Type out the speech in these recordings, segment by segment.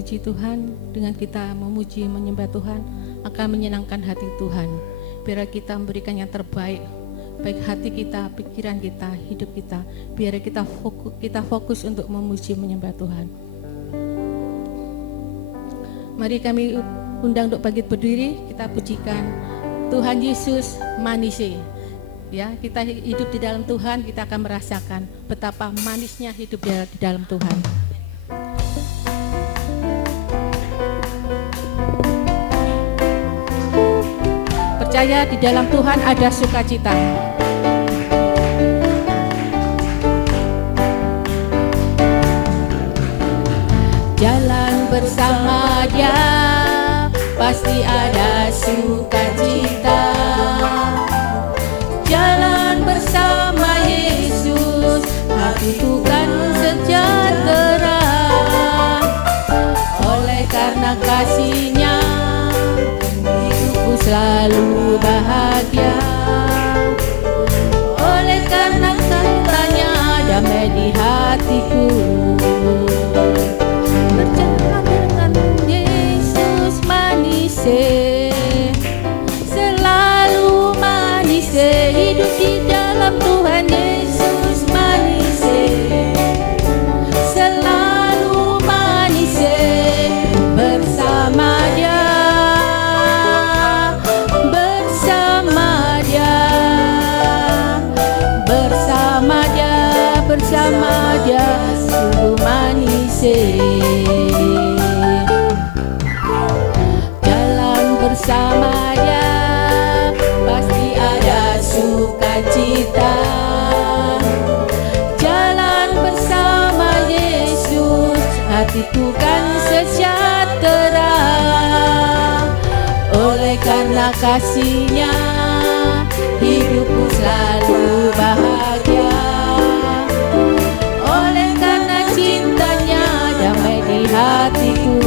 puji Tuhan, dengan kita memuji menyembah Tuhan akan menyenangkan hati Tuhan. Biar kita memberikan yang terbaik, baik hati kita, pikiran kita, hidup kita. Biar kita fokus untuk memuji menyembah Tuhan. Mari kami undang untuk bangkit berdiri, kita pujikan Tuhan Yesus manise. Ya, kita hidup di dalam Tuhan, kita akan merasakan betapa manisnya hidup di dalam Tuhan. Percaya di dalam Tuhan ada sukacita. Jalan bersama Dia pasti ada sukacita. Jalan bersama Yesus, hatiku kan sejahtera. Oleh karena kasih-Nya, hidupku selalu bahagia. Oleh karena kasih-Nya, damai di hatiku. Berjalan dengan Yesus manise. Hidup di dalam Tuhan Yesus manise, selalu manise, bersama Dia, bersama Dia, bersama Dia, bersama Dia, sungguh manise. Jalan bersama Dia pasti ada sukacita. Jalan bersama Yesus, hatiku kan sejahtera. Oleh karena kasih-Nya, hidupku selalu bahagia. Oleh karena cinta-Nya, damai di hatiku.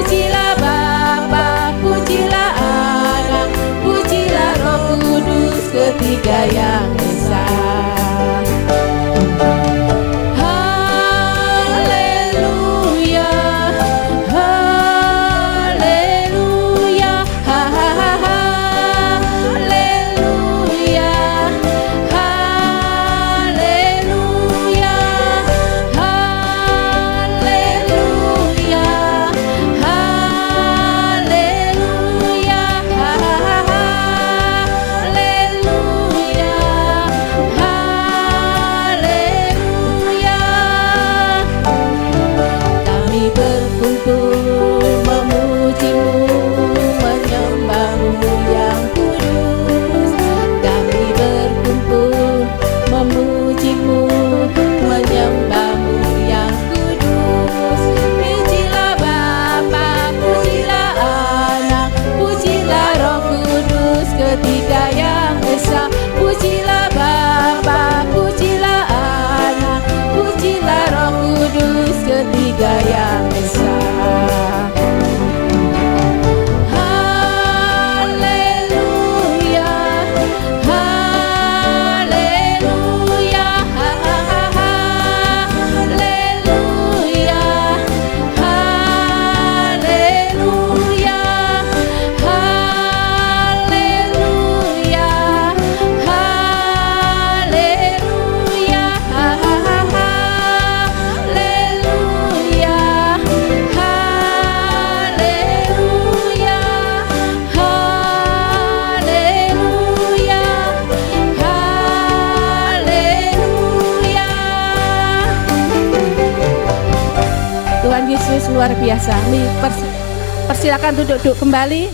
Pujilah Bapa, pujilah Anak, pujilah Roh Kudus, ketiga yang esa. Haleluya, haleluya, haleluya. luar biasa. Persilakan duduk kembali.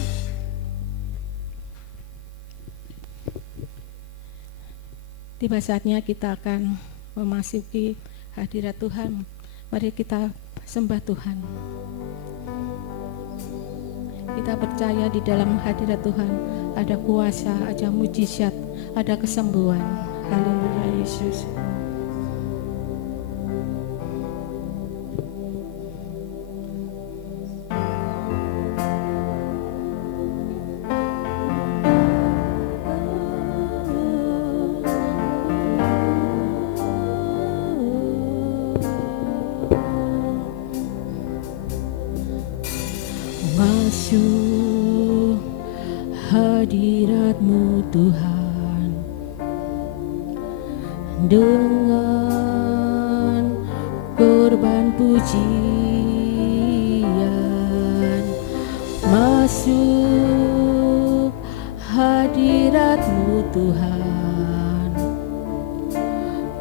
Tiba saatnya kita akan memasuki hadirat Tuhan. Mari kita sembah Tuhan. Kita percaya di dalam hadirat Tuhan ada kuasa, ada mujizat, ada kesembuhan. Haleluya Yesus. Masuk hadirat-Mu Tuhan dengan korban pujian. Masuk hadirat-Mu Tuhan,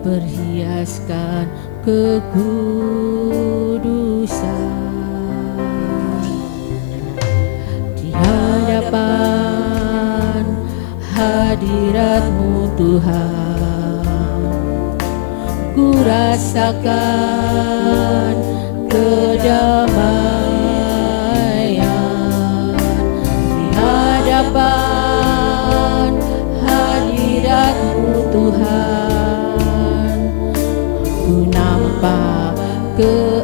perhiaskan kekudusan. Hadapan hadirat-Mu Tuhan, ku rasakan kedamaian. Di hadapan hadirat-Mu Tuhan, ku nampak Tuhan,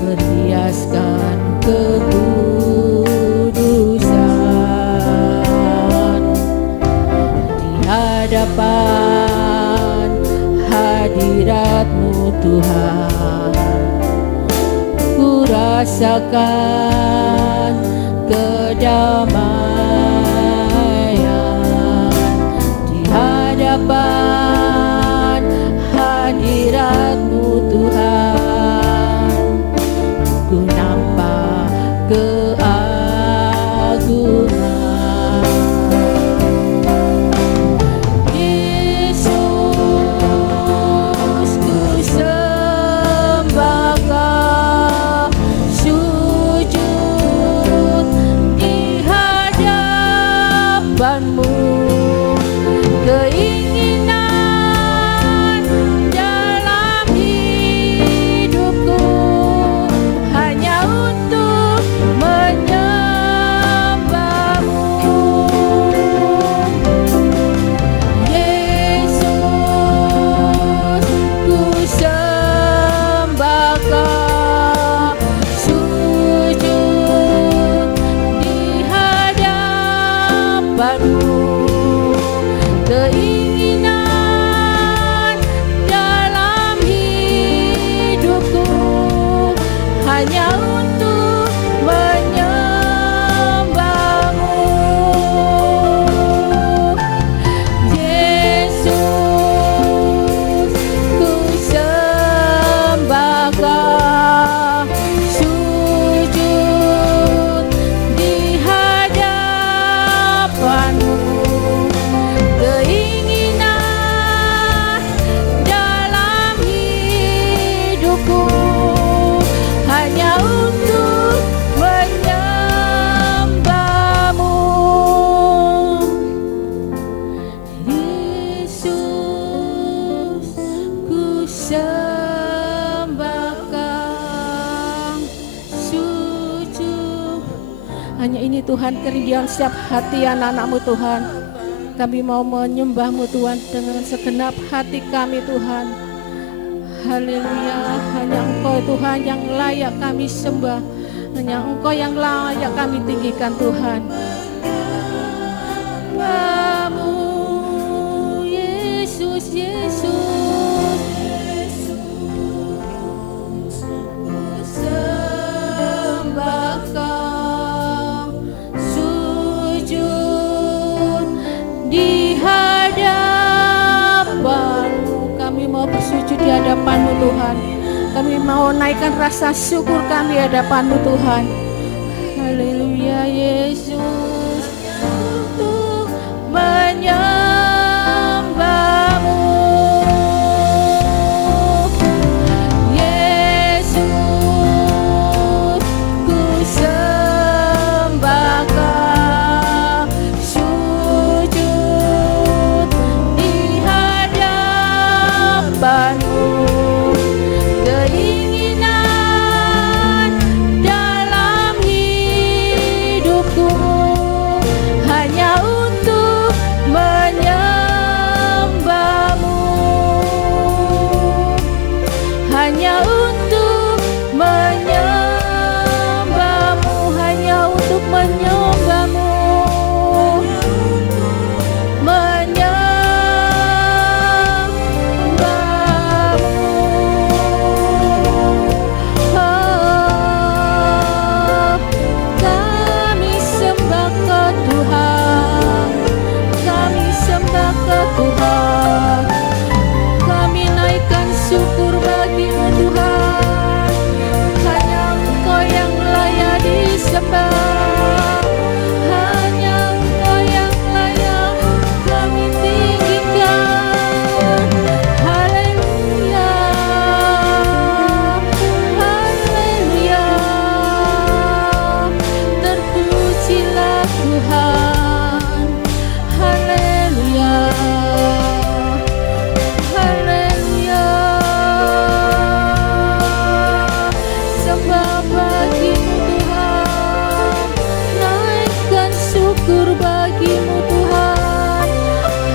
perhiaskan kekudusan. Di hadapan hadirat-Mu Tuhan, ku rasakan kedamaian. Di hadapan hadirat-Mu Tuhan, ku nampak keagungan. Yesus, ku sembah Kau, sujud di hadapan-Mu. Keinginan dalam hidupku hanya untuk menyembah-Mu. Yesus, ku sembah Kau, sujud di hadapan-Mu. kami Tuhan, kerinduan setiap hati anak-anak-Mu Tuhan. Kami mau menyembah-Mu Tuhan dengan segenap hati kami Tuhan. Haleluya, hanya Engkau Tuhan yang layak kami sembah, hanya Engkau yang layak kami tinggikan Tuhan. Hambamu, Yesus, Yesus, sembah Kau, sujud di hadapan-Mu. Kami mau bersujud di hadapan-Mu Tuhan. Kami mau naikkan rasa syukur kami di hadapan-Mu Tuhan. Haleluya Yesus, untuk menyembah-Mu. Yesus, ku sembah Kau, sujud di hadapan-Mu. Keinginan dalam hidupku hanya untuk menyembah-Mu, hanya untuk menyembah-Mu, hanya untuk menyembah-Mu, kami sembah ke Tuhan, kami sembah ke Tuhan, kami naikkan syukur bagi-Mu Tuhan. Hanya Engkau yang layak disembah, hanya Engkau yang layak kami tinggikan. Haleluya, haleluya, terpujilah Tuhan. Haleluya, haleluya, sembah bagi-Mu Tuhan, naikkan syukur bagi-Mu Tuhan.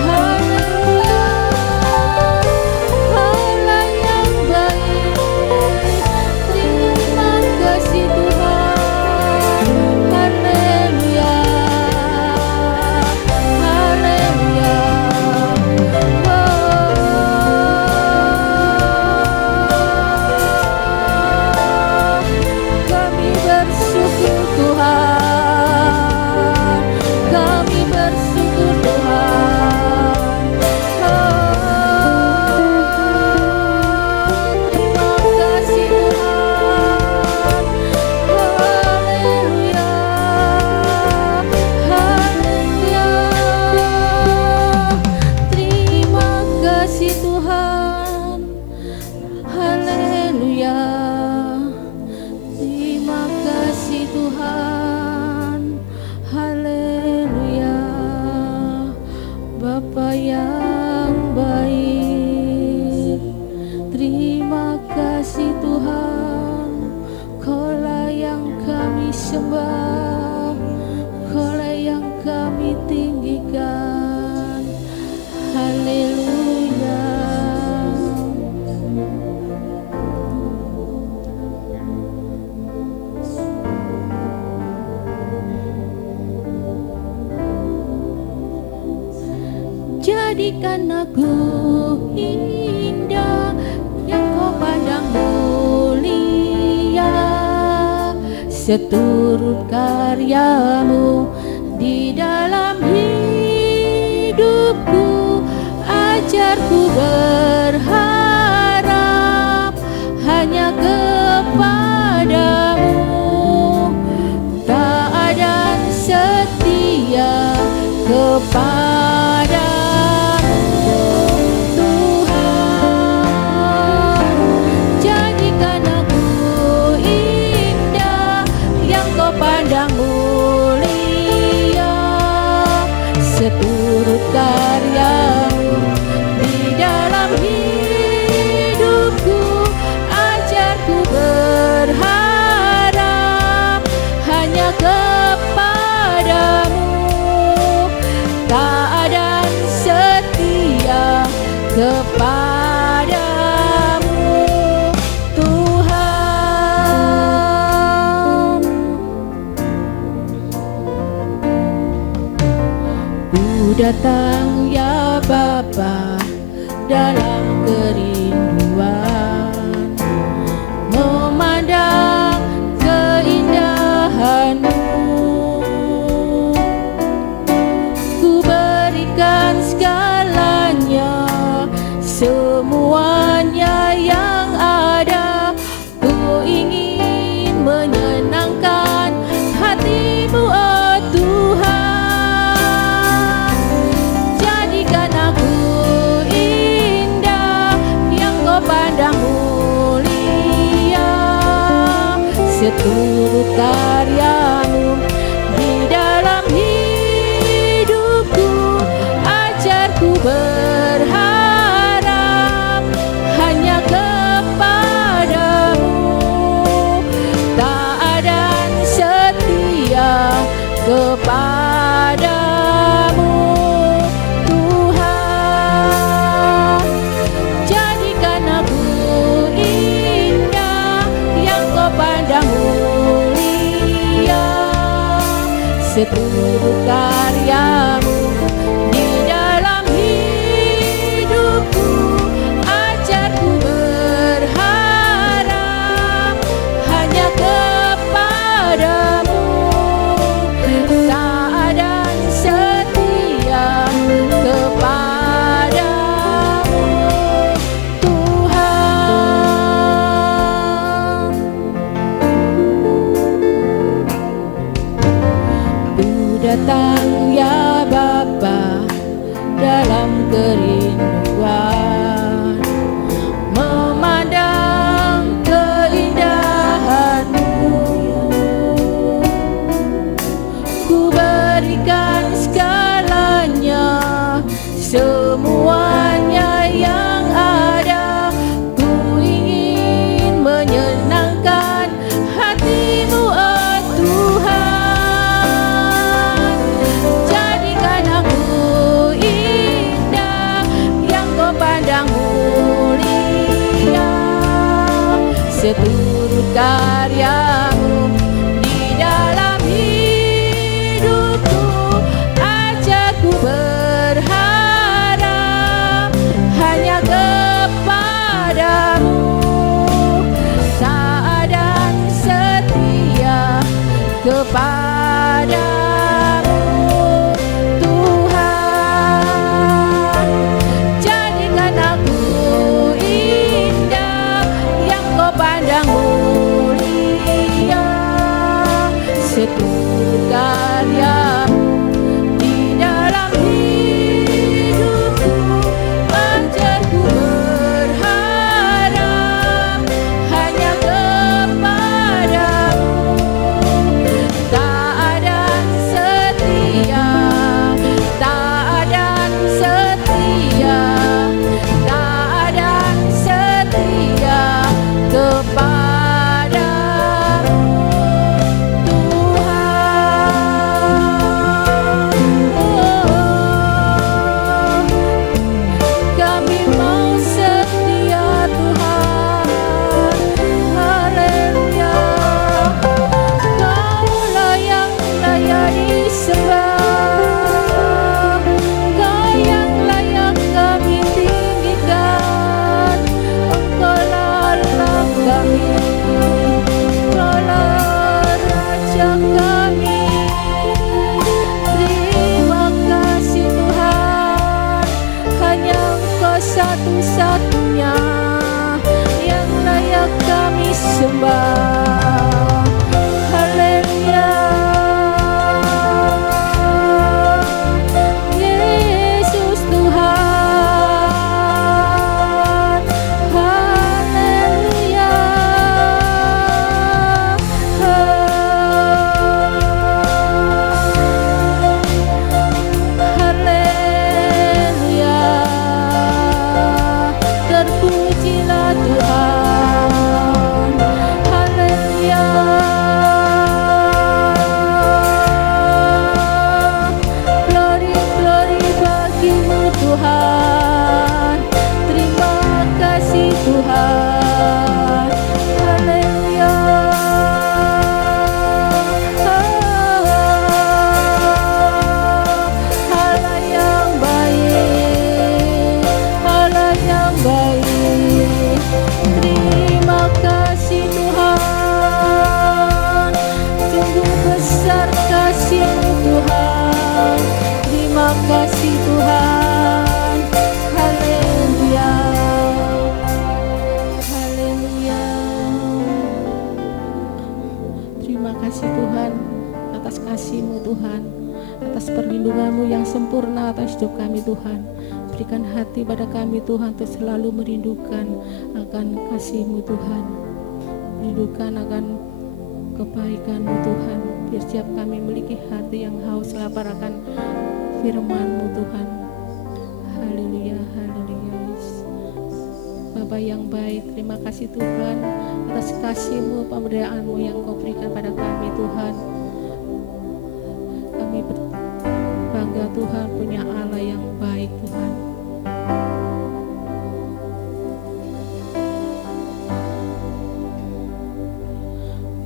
Haleluya, Allah yang baik, terima kasih Tuhan. Haleluya, haleluya, kami bersyukur Tuhan, kami bersyukur Tuhan. Terima kasih Tuhan. Haleluya, haleluya, terima kasih Tuhan. Haleluya, terima kasih Tuhan. Haleluya, Bapa yang baik, terima kasih Tuhan. Kaulah yang kami sembah, Kaulah yang kami tinggikan. Haleluya. Jadikan aku indah yang Kau pandang mulia, seturut karya-Mu di dalam hidupku. Ajarku berharap hanya kepadamu, taat dan setia kepadamu Tuhan. Jadikan aku indah yang Kau pandang mulia, seturut karya-Mu di dalam hidupku. Ajarku berharap hanya kepadamu. datang ya Bapa dalam kerinduan, memandang keindahan-Mu. Ku berikan segalanya, semuanya yang ada. Ku ingin menyenangkan hati-Mu, oh Tuhan. Jadikan aku indah, yang Kau pandang mulia. Seturut karya-Mu di dalam hidupku, ajarku berharap hanya kepadamu, taat dan setia kepadamu, Tuhan. Jadikan aku indah, yang Kau pandang mulia. Seturut karya-Mu di dalam hidupku, ajarku berharap hanya kepadamu, taat dan setia kepadamu, Tuhan. Ku datang ya Bapa dalam kerinduan, memandang keindahan-Mu. Ku berikan segalanya, semuanya yang ada. Ku ingin menyenangkan hati-Mu, oh Tuhan. Jadikan aku indah, yang Kau pandang mulia. Seturut karya-Mu di dalam hidupku, ajarku berharap hanya kepadamu, taat dan setia kepadamu, Tuhan. Jadikan aku indah, yang Kau pandang mulia. Seturut karya-Mu di dalam hidupku, ajarku berharap hanya kepadamu, taat dan setia, taat dan setia, taat dan setia kepadamu, Tuhan. Kami mau setia, Tuhan. Haleluya. Kaulah yang layak disembah, Kau yang layak kami tinggikan. Engkaulah Allah kami, Engkaulah Raja kami. Terima kasih Tuhan, hanya Engkau satu-satunya yang layak kami sembah. Haleluya. Yesus Tuhan. Haleluya. Haleluya. Terpujilah Tuhan. Haleluya. Glory, glory bagi-Mu Tuhan. Terima kasih Tuhan. Haleluya. Haleluya. yang sempurna atas hidup kami Tuhan. Berikan hati pada kami Tuhan untuk selalu merindukan akan kasih-Mu Tuhan, merindukan akan kebaikan-Mu Tuhan. Biar setiap kami memiliki hati yang haus lapar akan firman-Mu Tuhan. Haleluya, haleluya. Bapa yang baik, terima kasih Tuhan atas kasih-Mu, pemberitaan-Mu yang Kau berikan pada kami Tuhan. Kami bangga Tuhan punya Allah yang baik Tuhan.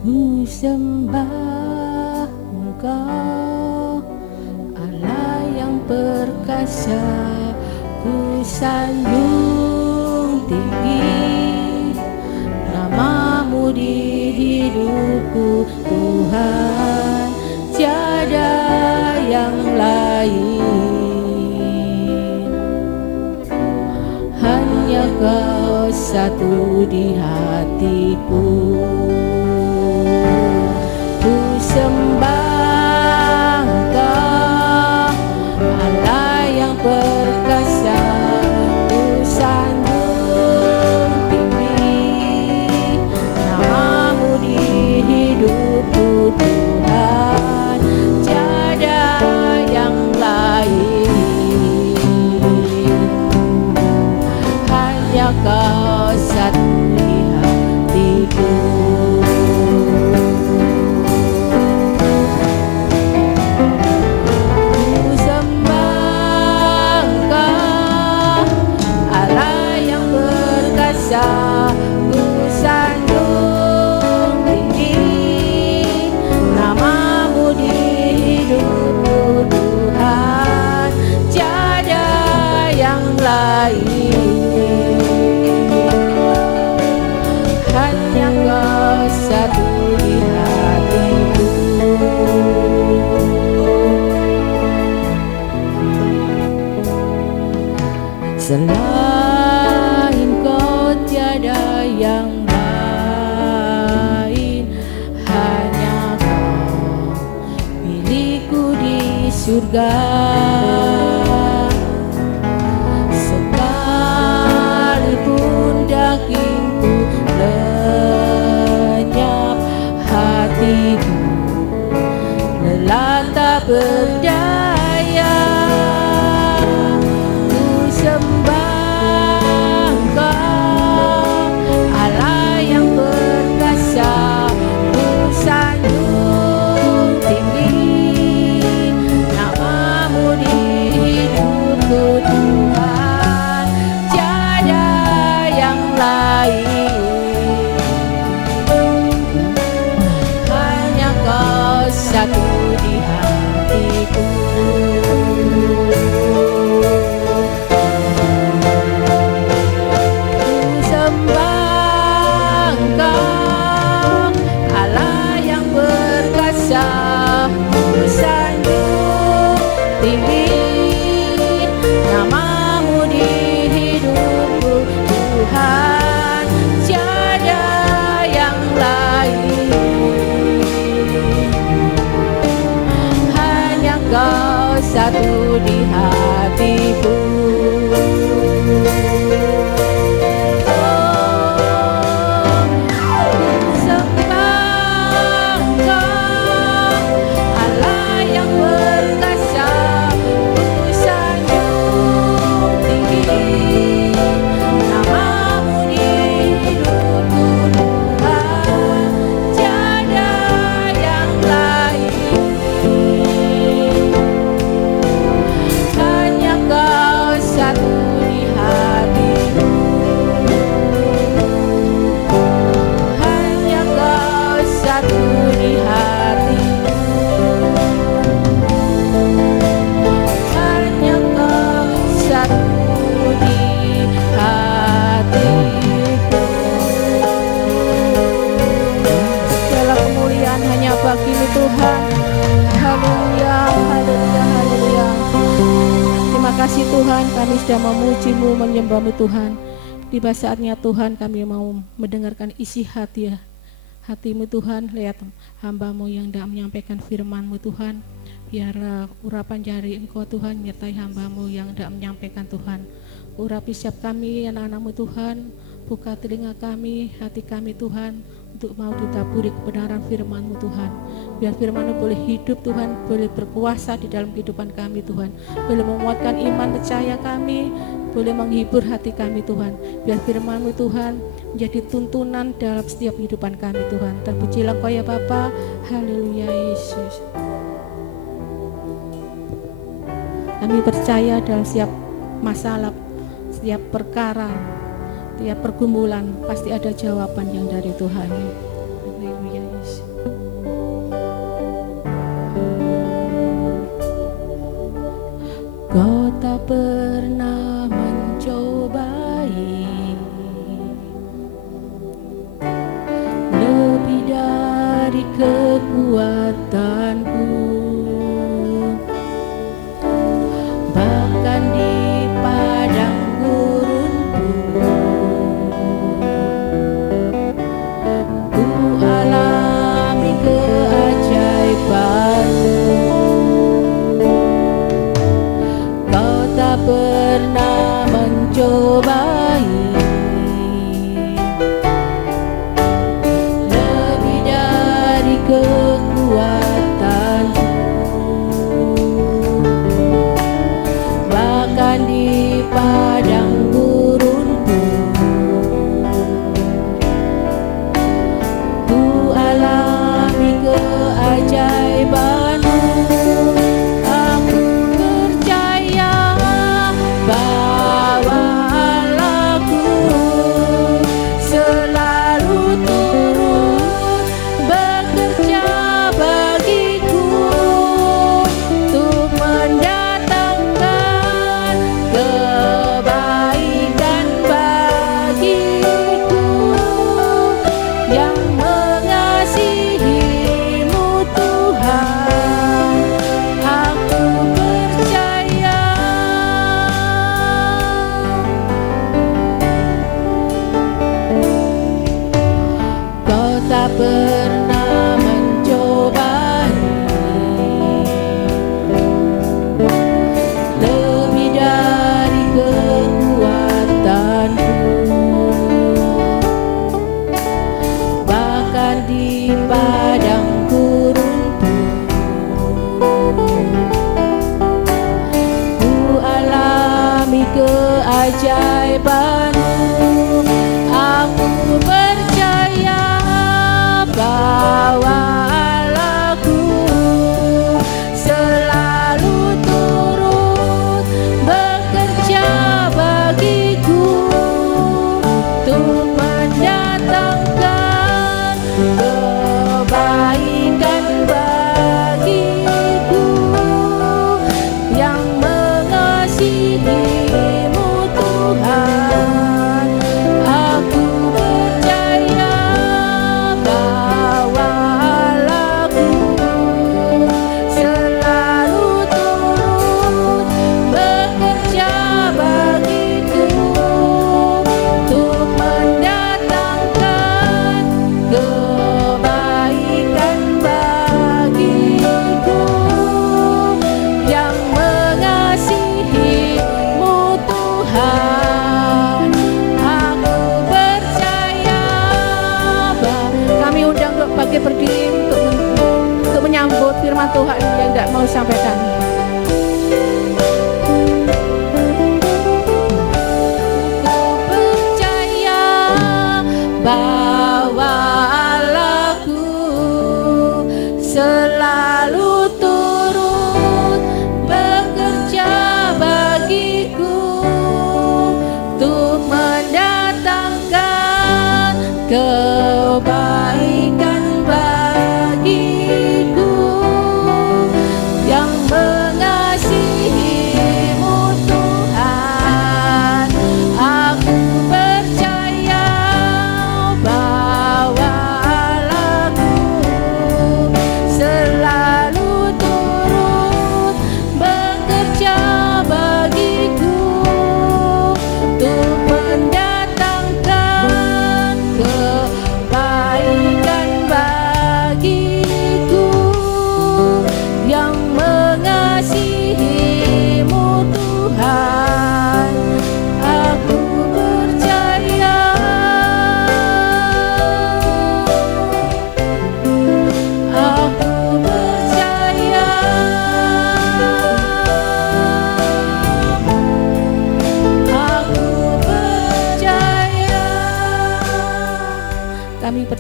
Ku sembah Engkau, Allah yang perkasa. Ku sanjung tinggi nama-Mu di hidupku Tuhan, tiada yang lain. Hanya Kau satu di hatiku. Ku sembah Engkau, Allah yang perkasa. Ku sanjung tinggi nama-Mu di hidupku Tuhan, tiada yang lain. Hanya Kau satu di hatiku. Selain Kau tiada yang lain, hanya Kau milikku di surga. Sekalipun dagingku lenyap, hatiku lelah tak berdaya. Satu di hatiku. Sembah Engkau, Allah yang perkasa. Ku sanjung tinggi nama-Mu di hidupku Tuhan, tiada yang lain. Bagi-Mu Tuhan. Haleluya, haleluya, haleluya. Terima kasih Tuhan, kami sudah memuji-Mu, menyembah-Mu Tuhan. Tiba saatnya Tuhan kami mau mendengarkan isi hati-Mu Tuhan. Lihat hamba-Mu yang hendak menyampaikan firman-Mu Tuhan. Biarlah urapan dari Engkau Tuhan menyertai hamba-Mu yang hendak menyampaikan Tuhan. Urapi setiap kami anak-anak-Mu Tuhan, buka telinga kami, hati kami Tuhan, untuk mau ditaburi kebenaran firman-Mu Tuhan. Biar firman-Mu boleh hidup Tuhan, boleh berkuasa di dalam kehidupan kami Tuhan, boleh menguatkan iman percaya kami, boleh menghibur hati kami Tuhan. Biar firman-Mu Tuhan menjadi tuntunan dalam setiap kehidupan kami Tuhan. Terpujilah Engkau ya Bapa. Haleluya Yesus. Kami percaya dalam setiap masalah, setiap perkara, setiap pergumulan pasti ada jawaban yang dari Tuhan. Haleluya Yesus. Kau tak pernah mencobai lebih dari kekuatanku. Bahkan di padang gurun ku alami keajaiban-Mu. Kau tak pernah mencobai lebih dari kekuatanku. Bahkan di padang gurun ku alami keajaiban-Mu. Aku percaya bahwa Allahku selalu turut bekerja bagiku untuk mendatangkan kebaikan bagiku. Yang mengasihi-Mu Tuhan, aku percaya. Kau tak pernah mencobai lebih dari kekuatanku. Bahkan di padang gurun ku alami keajaiban-Mu. Aku percaya bahwa Allahku selalu turut bekerja bagiku untuk mendatangkan kebaikan bagiku. Yang mengasihi-Mu Tuhan, aku percaya bahwa Allahku selalu turut bekerja bagiku untuk mendatangkan kebaikan bagiku. Yang mengasihi-Mu Tuhan, aku percaya. Kami undang untuk bagi berdiri untuk menyambut firman Tuhan yang tidak mau sampaikan. Percaya bahwa Allahku selalu turut bekerja bagiku untuk mendatangkan kebaikan bagiku. Yang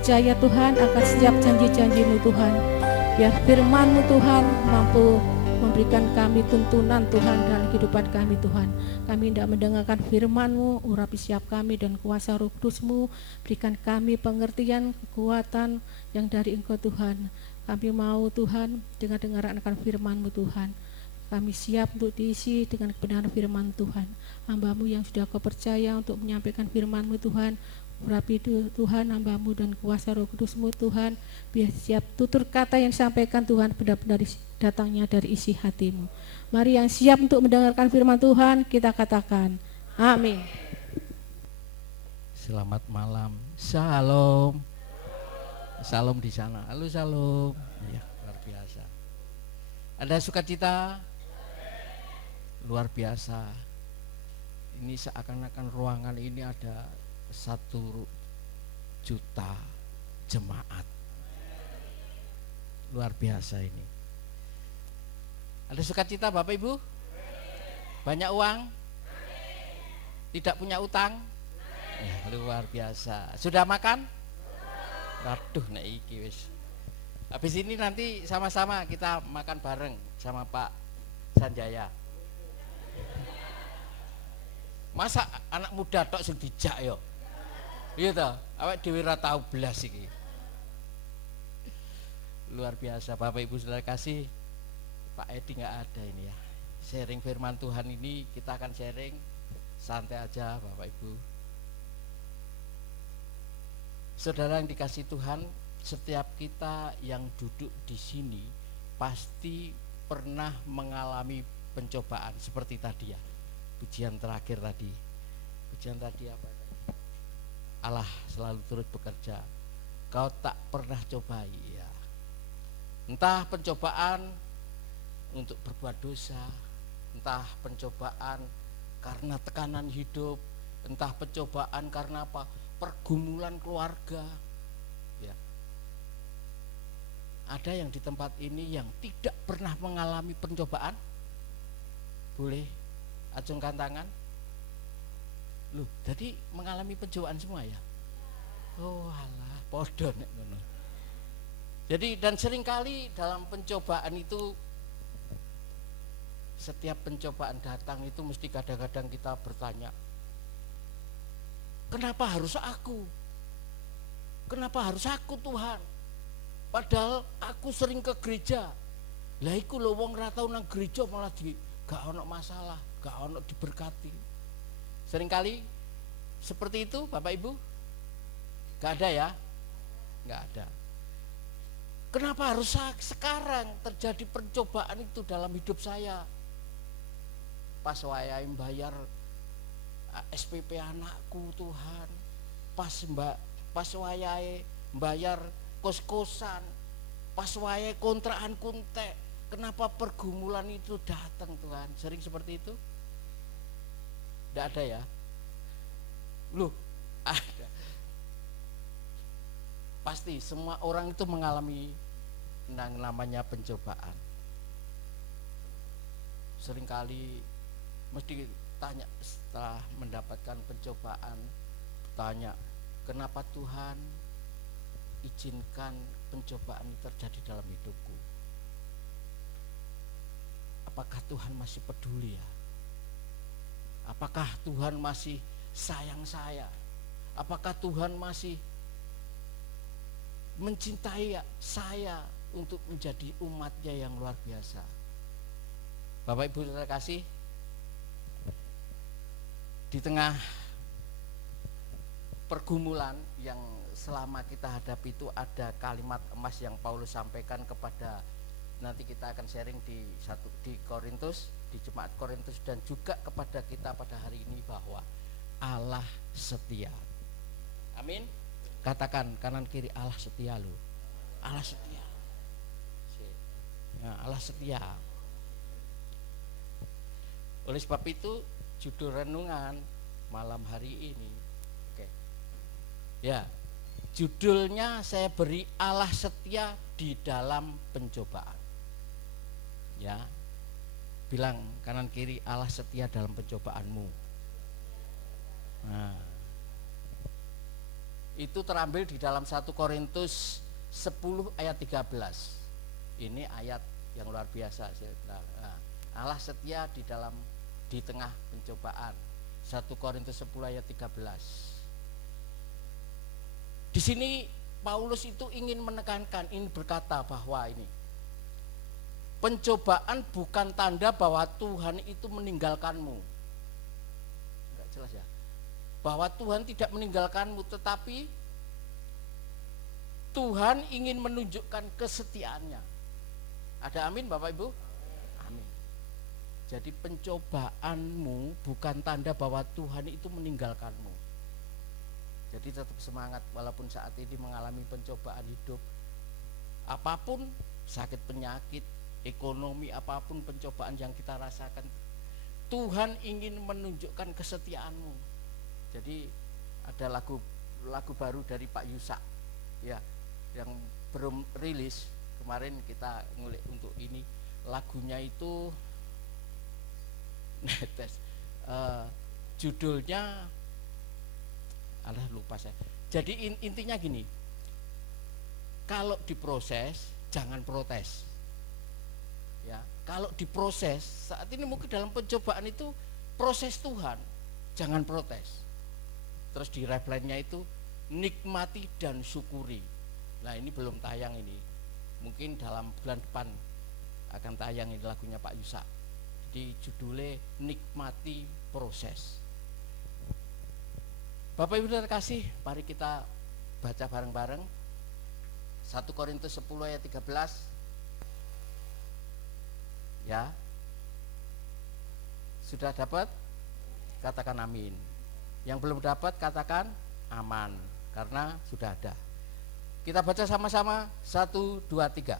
percaya Tuhan akan setiap janji-janji-Mu Tuhan. Biar firman-Mu Tuhan mampu memberikan kami tuntunan Tuhan dalam kehidupan kami Tuhan. Kami hendak mendengarkan firman-Mu, urapi setiap kami dan kuasa Roh Kudus-Mu. Berikan kami pengertian, kekuatan yang dari Engkau Tuhan. Kami mau Tuhan dengar akan firman-Mu Tuhan. Kami siap untuk diisi dengan kebenaran firman Tuhan. Hamba-Mu yang sudah Kau percaya untuk menyampaikan firman-Mu Tuhan. Urapi Tuhan hamba-Mu dan kuasa Roh Kudus-Mu Tuhan. Biar setiap tutur kata yang disampaikan Tuhan benar-benar datangnya dari isi hati-Mu. Mari yang siap untuk mendengarkan firman Tuhan kita katakan amin. Selamat malam. Shalom. Shalom di sana. Halo shalom. Ya, luar biasa. Ada sukacita? Luar biasa. Ini seakan-akan ruangan ini ada 1 juta jemaat. Luar biasa ini. Ada sukacita Bapak Ibu? Banyak uang? Tidak punya utang? Ya, luar biasa. Sudah makan? Aduh nek iki wis. Habis ini nanti sama-sama kita makan bareng sama Pak Sanjaya. Masa anak muda tok sing dijak yo. Iya toh, awake dhewe ora tau blas iki. Luar biasa Bapak Ibu Saudara kasih. Pak Edi nggak ada ini ya. Sharing firman Tuhan ini kita akan sharing santai aja Bapak Ibu. Saudara yang dikasih Tuhan, setiap kita yang duduk di sini pasti pernah mengalami pencobaan seperti tadi ya. Pujian terakhir tadi. Pujian tadi apa? Allah selalu turut bekerja. Kau tak pernah cobai ya. Entah pencobaan untuk berbuat dosa, entah pencobaan karena tekanan hidup, entah pencobaan karena apa? Pergumulan keluarga. Ya. Ada yang di tempat ini yang tidak pernah mengalami pencobaan? Boleh acungkan tangan. Loh, jadi mengalami pencobaan semua ya? Oh alah, podo nek ngono. Jadi dan seringkali dalam pencobaan itu, setiap pencobaan datang itu mesti kadang-kadang kita bertanya, kenapa harus aku? Kenapa harus aku Tuhan? Padahal aku sering ke gereja. Lah iku lho wong ra tau nang gereja malah gak ono masalah, gak ono diberkati. Seringkali seperti itu Bapak Ibu? Gak ada ya? Gak ada. Kenapa harus sekarang terjadi pencobaan itu dalam hidup saya? Pas wayahe bayar SPP anakku Tuhan, pas wayahe bayar kos-kosan, pas wayahe kontrakan kuntek, kenapa pergumulan itu datang Tuhan? Sering seperti itu? Tidak ada ya? Loh, ada. Pasti semua orang itu mengalami yang namanya pencobaan. Seringkali mesti tanya setelah mendapatkan pencobaan, tanya, kenapa Tuhan izinkan pencobaan itu terjadi dalam hidupku? Apakah Tuhan masih peduli ya? Apakah Tuhan masih sayang saya? Apakah Tuhan masih mencintai saya untuk menjadi umatnya yang luar biasa? Bapak Ibu Saudara kasih, di tengah pergumulan yang selama kita hadapi itu ada kalimat emas yang Paulus sampaikan kepada, nanti kita akan sharing di Korintus, di jemaat Korintus, dan juga kepada kita pada hari ini bahwa Allah setia. Amin. Katakan kanan kiri, Allah setia loh. Allah setia. Ya, Allah setia. Oleh sebab itu judul renungan malam hari ini, oke. Ya, judulnya saya beri Allah setia di dalam pencobaan. Ya, bilang kanan kiri, Allah setia dalam pencobaanmu. Nah, itu terambil di dalam 1 Korintus 10 ayat 13. Ini ayat yang luar biasa. Nah, Allah setia di tengah pencobaan. 1 Korintus 10 ayat 13. Di sini Paulus itu ingin menekankan, ingin berkata bahwa ini pencobaan bukan tanda bahwa Tuhan itu meninggalkanmu. Enggak jelas ya. Bahwa Tuhan tidak meninggalkanmu, tetapi Tuhan ingin menunjukkan kesetiaannya. Ada amin Bapak Ibu? Amin. Jadi pencobaanmu bukan tanda bahwa Tuhan itu meninggalkanmu. Jadi tetap semangat walaupun saat ini mengalami pencobaan hidup. Apapun sakit penyakit, ekonomi, apapun pencobaan yang kita rasakan, Tuhan ingin menunjukkan kesetiaanmu. Jadi ada lagu baru dari Pak Yusak ya, yang belum rilis. Kemarin kita ngulik untuk ini, lagunya itu netes, judulnya lupa saya. Jadi intinya gini, kalau diproses jangan protes ya. Kalau diproses saat ini mungkin dalam pencobaan itu proses Tuhan, jangan protes. Terus di refrainnya itu nikmati dan syukuri. Nah ini belum tayang ini, mungkin dalam bulan depan akan tayang ini lagunya Pak Yusak. Jadi judulnya nikmati proses. Bapak Ibu terkasih, mari kita baca bareng-bareng 1 Korintus 10 ayat 13 ya. Sudah dapat? Katakan amin. Yang belum dapat katakan aman, karena sudah ada. Kita baca sama-sama 1, 2, 3.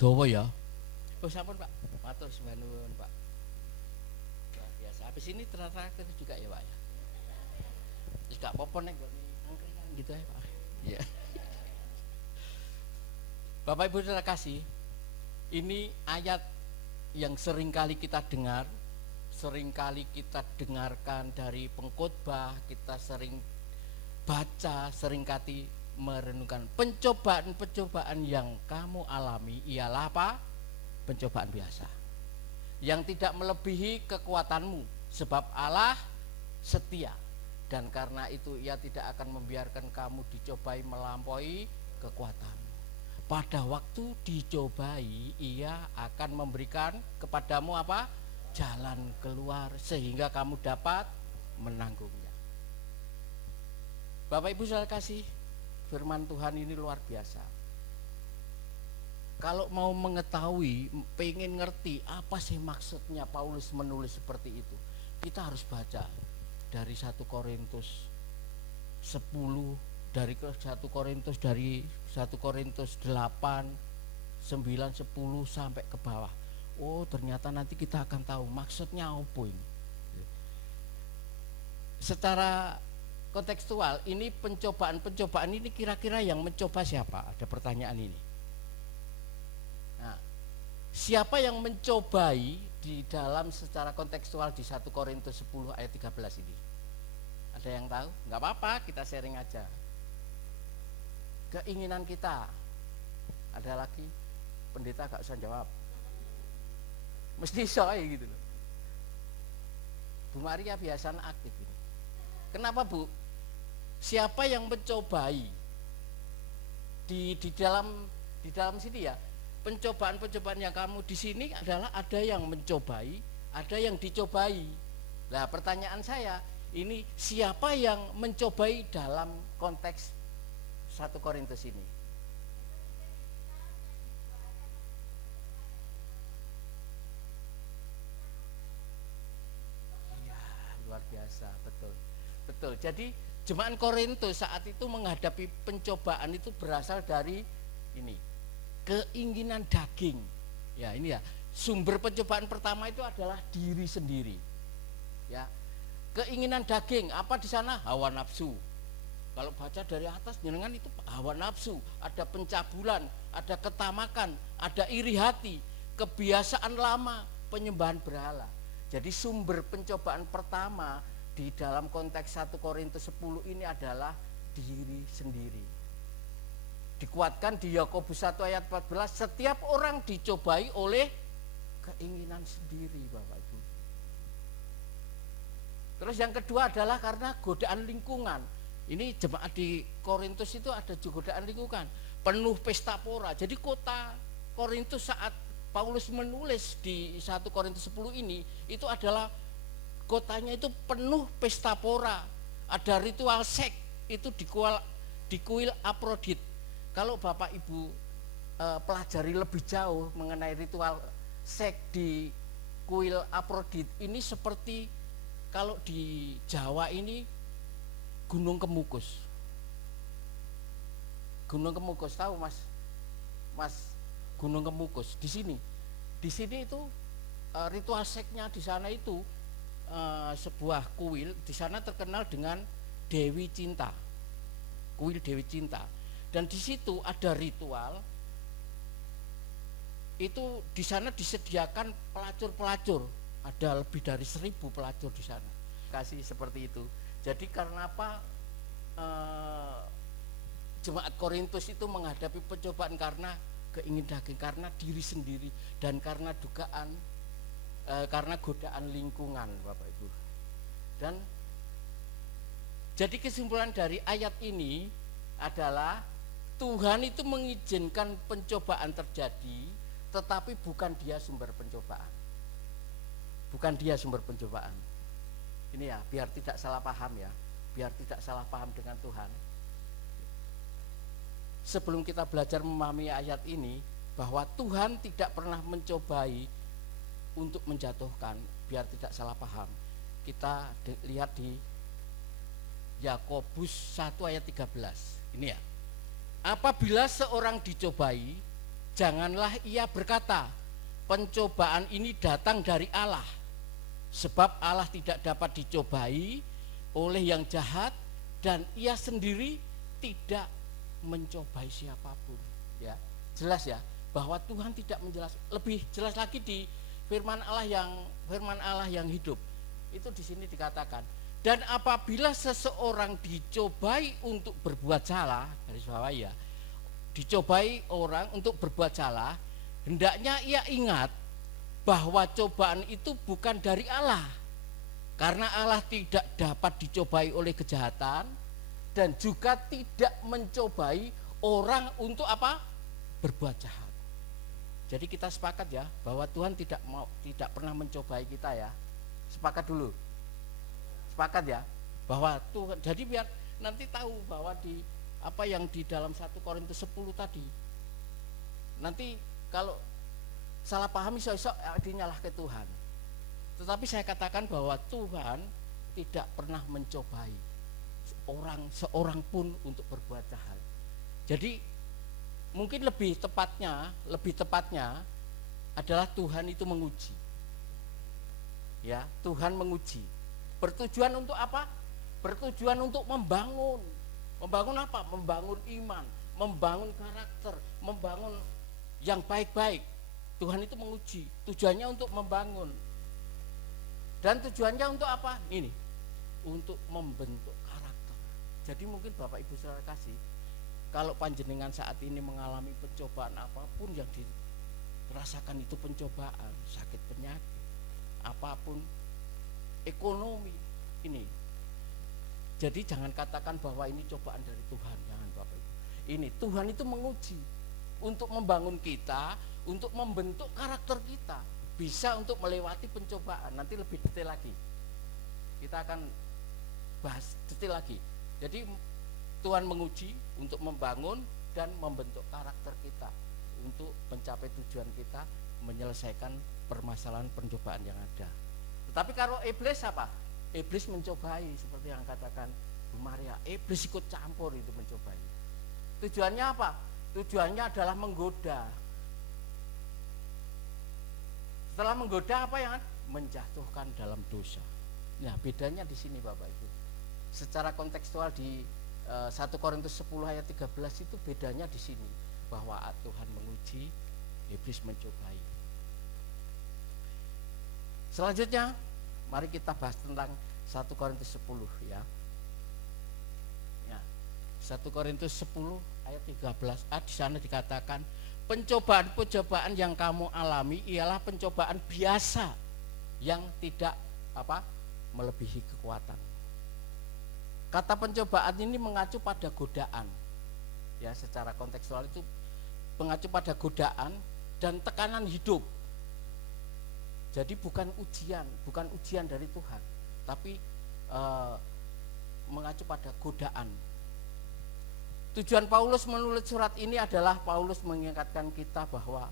Dawa ya. Oh sampun Pak. Matur sembah nuwun Pak. Luar biasa. Habis ini terakhir juga ya Pak ya. Wis gak apa-apa nek angkringan gitu ya Pak. Iya. Bapak Ibu terkasih, ini ayat yang seringkali kita dengar, seringkali kita dengarkan dari pengkhotbah, kita sering baca, seringkali merenungkan. Pencobaan-pencobaan yang kamu alami ialah apa? Pencobaan biasa yang tidak melebihi kekuatanmu, sebab Allah setia, dan karena itu Ia tidak akan membiarkan kamu dicobai melampaui kekuatanmu. Pada waktu dicobai, Ia akan memberikan kepadamu apa? Jalan keluar sehingga kamu dapat menanggungnya. Bapak Ibu saudara kasih, firman Tuhan ini luar biasa. Kalau mau mengetahui, pengen ngerti apa sih maksudnya Paulus menulis seperti itu, kita harus baca dari 1 Korintus 10, dari 1 Korintus 8, 9, 10 sampai ke bawah. Oh ternyata nanti kita akan tahu maksudnya apa ini. Secara kontekstual, ini pencobaan ini kira-kira yang mencoba siapa? Ada pertanyaan ini. Nah, siapa yang mencobai di dalam secara kontekstual di 1 Korintus 10 ayat 13 ini? Ada yang tahu? Enggak apa-apa, kita sharing aja. Keinginan kita. Ada lagi pendeta gak usah jawab. Mesti soal gitu loh. Bu Maria biasanya aktif ini. Kenapa Bu? Siapa yang mencobai di dalam sini ya? Pencobaan-pencobaan yang kamu di sini adalah ada yang mencobai, ada yang dicobai. Nah, pertanyaan saya, ini siapa yang mencobai dalam konteks 1 Korintus ini? Iya, luar biasa, betul. Betul. Jadi jemaat Korintus saat itu menghadapi pencobaan itu berasal dari ini, keinginan daging. Ya, ini ya, sumber pencobaan pertama itu adalah diri sendiri. Ya. Keinginan daging, apa di sana? Hawa nafsu. Kalau baca dari atas jenengan itu hawa nafsu, ada pencabulan, ada ketamakan, ada iri hati, kebiasaan lama, penyembahan berhala. Jadi sumber pencobaan pertama di dalam konteks 1 Korintus 10 ini adalah diri sendiri. Dikuatkan di Yakobus 1 ayat 14, setiap orang dicobai oleh keinginan sendiri, Bapak Ibu. Terus yang kedua adalah karena godaan lingkungan. Ini jemaat di Korintus itu ada juga godaan lingkungan, penuh pesta pora. Jadi kota Korintus saat Paulus menulis di 1 Korintus 10 ini, itu adalah kotanya itu penuh pesta pora. Ada ritual seks, itu di kuil Afrodit. Kalau Bapak Ibu pelajari lebih jauh mengenai ritual seks di kuil Afrodit, ini seperti kalau di Jawa ini Gunung Kemukus. Gunung Kemukus, tahu Mas Gunung Kemukus di sini. Di sini itu ritual seksnya di sana itu sebuah kuil di sana terkenal dengan Dewi Cinta. Kuil Dewi Cinta. Dan di situ ada ritual. Itu di sana disediakan pelacur-pelacur. Ada lebih dari 1000 pelacur di sana. Kasih seperti itu. Jadi karena apa jemaat Korintus itu menghadapi pencobaan karena keinginan daging, karena diri sendiri, dan karena dugaan karena godaan lingkungan, Bapak Ibu. Dan jadi kesimpulan dari ayat ini adalah Tuhan itu mengizinkan pencobaan terjadi, tetapi bukan dia sumber pencobaan. Bukan dia sumber pencobaan. Ini ya, biar tidak salah paham ya, biar tidak salah paham dengan Tuhan. Sebelum kita belajar memahami ayat ini, bahwa Tuhan tidak pernah mencobai untuk menjatuhkan, biar tidak salah paham. Kita lihat di Yakobus 1 ayat 13. Ini ya. Apabila seorang dicobai, janganlah ia berkata, pencobaan ini datang dari Allah. Sebab Allah tidak dapat dicobai oleh yang jahat, dan ia sendiri tidak mencobai siapapun. Ya, jelas ya bahwa Tuhan tidak menjelas. Lebih jelas lagi di firman Allah yang hidup. Itu di sini dikatakan, dan apabila seseorang dicobai untuk berbuat salah, garis bawah ya, dicobai orang untuk berbuat salah, hendaknya ia ingat bahwa cobaan itu bukan dari Allah, karena Allah tidak dapat dicobai oleh kejahatan, dan juga tidak mencobai orang untuk apa? Berbuat jahat. Jadi kita sepakat ya bahwa Tuhan tidak pernah mencobai kita ya. Sepakat dulu. Sepakat ya bahwa Tuhan, jadi biar nanti tahu bahwa di apa yang di dalam 1 Korintus 10 tadi. Nanti kalau salah paham iso-iso dinyalah ke Tuhan. Tetapi saya katakan bahwa Tuhan tidak pernah mencobai seorang pun untuk berbuat jahat. Jadi mungkin lebih tepatnya adalah Tuhan itu menguji. Ya, Tuhan menguji. Bertujuan untuk apa? Bertujuan untuk membangun. Membangun apa? Membangun iman, membangun karakter, membangun yang baik-baik. Tuhan itu menguji, tujuannya untuk membangun. Dan tujuannya untuk apa? Ini, untuk membentuk karakter. Jadi mungkin Bapak Ibu saudara kasih, kalau panjenengan saat ini mengalami pencobaan apapun yang dirasakan itu pencobaan, sakit penyakit, apapun, ekonomi, ini. Jadi jangan katakan bahwa ini cobaan dari Tuhan, jangan Bapak Ibu. Ini Tuhan itu menguji untuk membangun kita, untuk membentuk karakter kita, bisa untuk melewati pencobaan. Nanti lebih detail lagi, kita akan bahas detail lagi. Jadi Tuhan menguji untuk membangun dan membentuk karakter kita, untuk mencapai tujuan kita, menyelesaikan permasalahan pencobaan yang ada. Tetapi kalau iblis apa? Iblis mencobai, seperti yang katakan Bu Maria, iblis ikut campur itu mencobai. Tujuannya apa? Tujuannya adalah menggoda. Setelah menggoda apa yang menjatuhkan dalam dosa. Nah, bedanya di sini Bapak Ibu. Secara kontekstual di 1 Korintus 10 ayat 13 itu bedanya di sini, bahwa Tuhan menguji, iblis mencobai. Selanjutnya mari kita bahas tentang 1 Korintus 10 ya. 1 Korintus 10 ayat 13. Di sana dikatakan, pencobaan-pencobaan yang kamu alami ialah pencobaan biasa yang tidak melebihi kekuatan. Kata pencobaan ini mengacu pada godaan. Ya, secara kontekstual itu mengacu pada godaan dan tekanan hidup. Jadi bukan ujian dari Tuhan, tapi mengacu pada godaan. Tujuan Paulus menulis surat ini adalah Paulus mengingatkan kita bahwa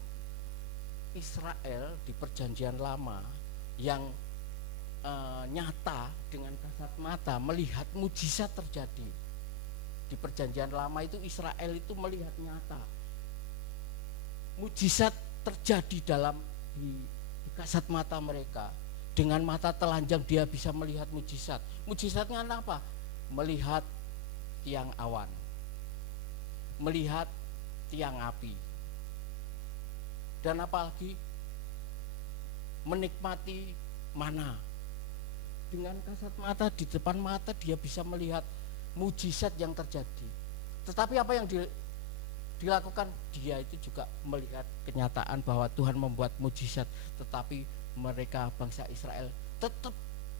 Israel di Perjanjian Lama yang nyata dengan kasat mata melihat mujizat terjadi. Di Perjanjian Lama itu Israel itu melihat nyata mujizat terjadi di kasat mata mereka. Dengan mata telanjang dia bisa melihat mujizat. Mujizatnya apa? Melihat tiang awan, melihat tiang api, dan apalagi menikmati mana. Dengan kasat mata di depan mata dia bisa melihat mujizat yang terjadi. Tetapi apa yang dilakukan? Dia itu juga melihat kenyataan bahwa Tuhan membuat mujizat, tetapi mereka bangsa Israel tetap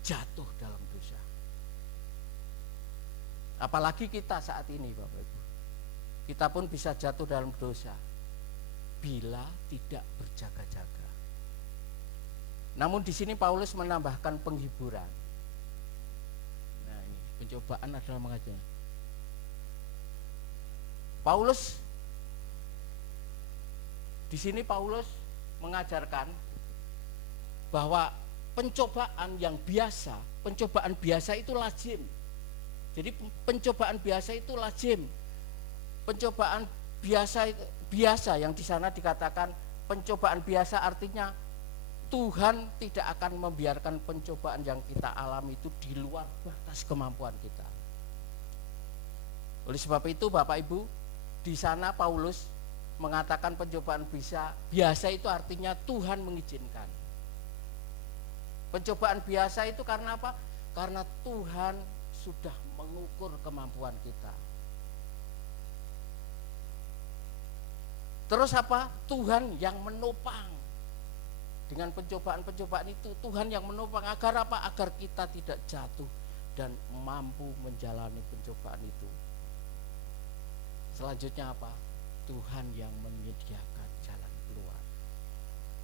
jatuh dalam dosa. Apalagi kita saat ini Bapak Ibu, kita pun bisa jatuh dalam dosa bila tidak berjaga-jaga. Namun di sini Paulus menambahkan penghiburan. Nah, ini pencobaan adalah mengajar. Di sini Paulus mengajarkan bahwa pencobaan biasa itu lazim. Jadi pencobaan biasa itu lazim. Pencobaan biasa yang di sana dikatakan pencobaan biasa artinya Tuhan tidak akan membiarkan pencobaan yang kita alami itu di luar batas kemampuan kita. Oleh sebab itu Bapak Ibu, di sana Paulus mengatakan pencobaan biasa itu artinya Tuhan mengizinkan. Pencobaan biasa itu karena apa? Karena Tuhan sudah mengukur kemampuan kita. Terus apa? Tuhan yang menopang. Dengan pencobaan-pencobaan itu Tuhan yang menopang agar apa? Agar kita tidak jatuh dan mampu menjalani pencobaan itu. Selanjutnya apa? Tuhan yang menyediakan jalan keluar.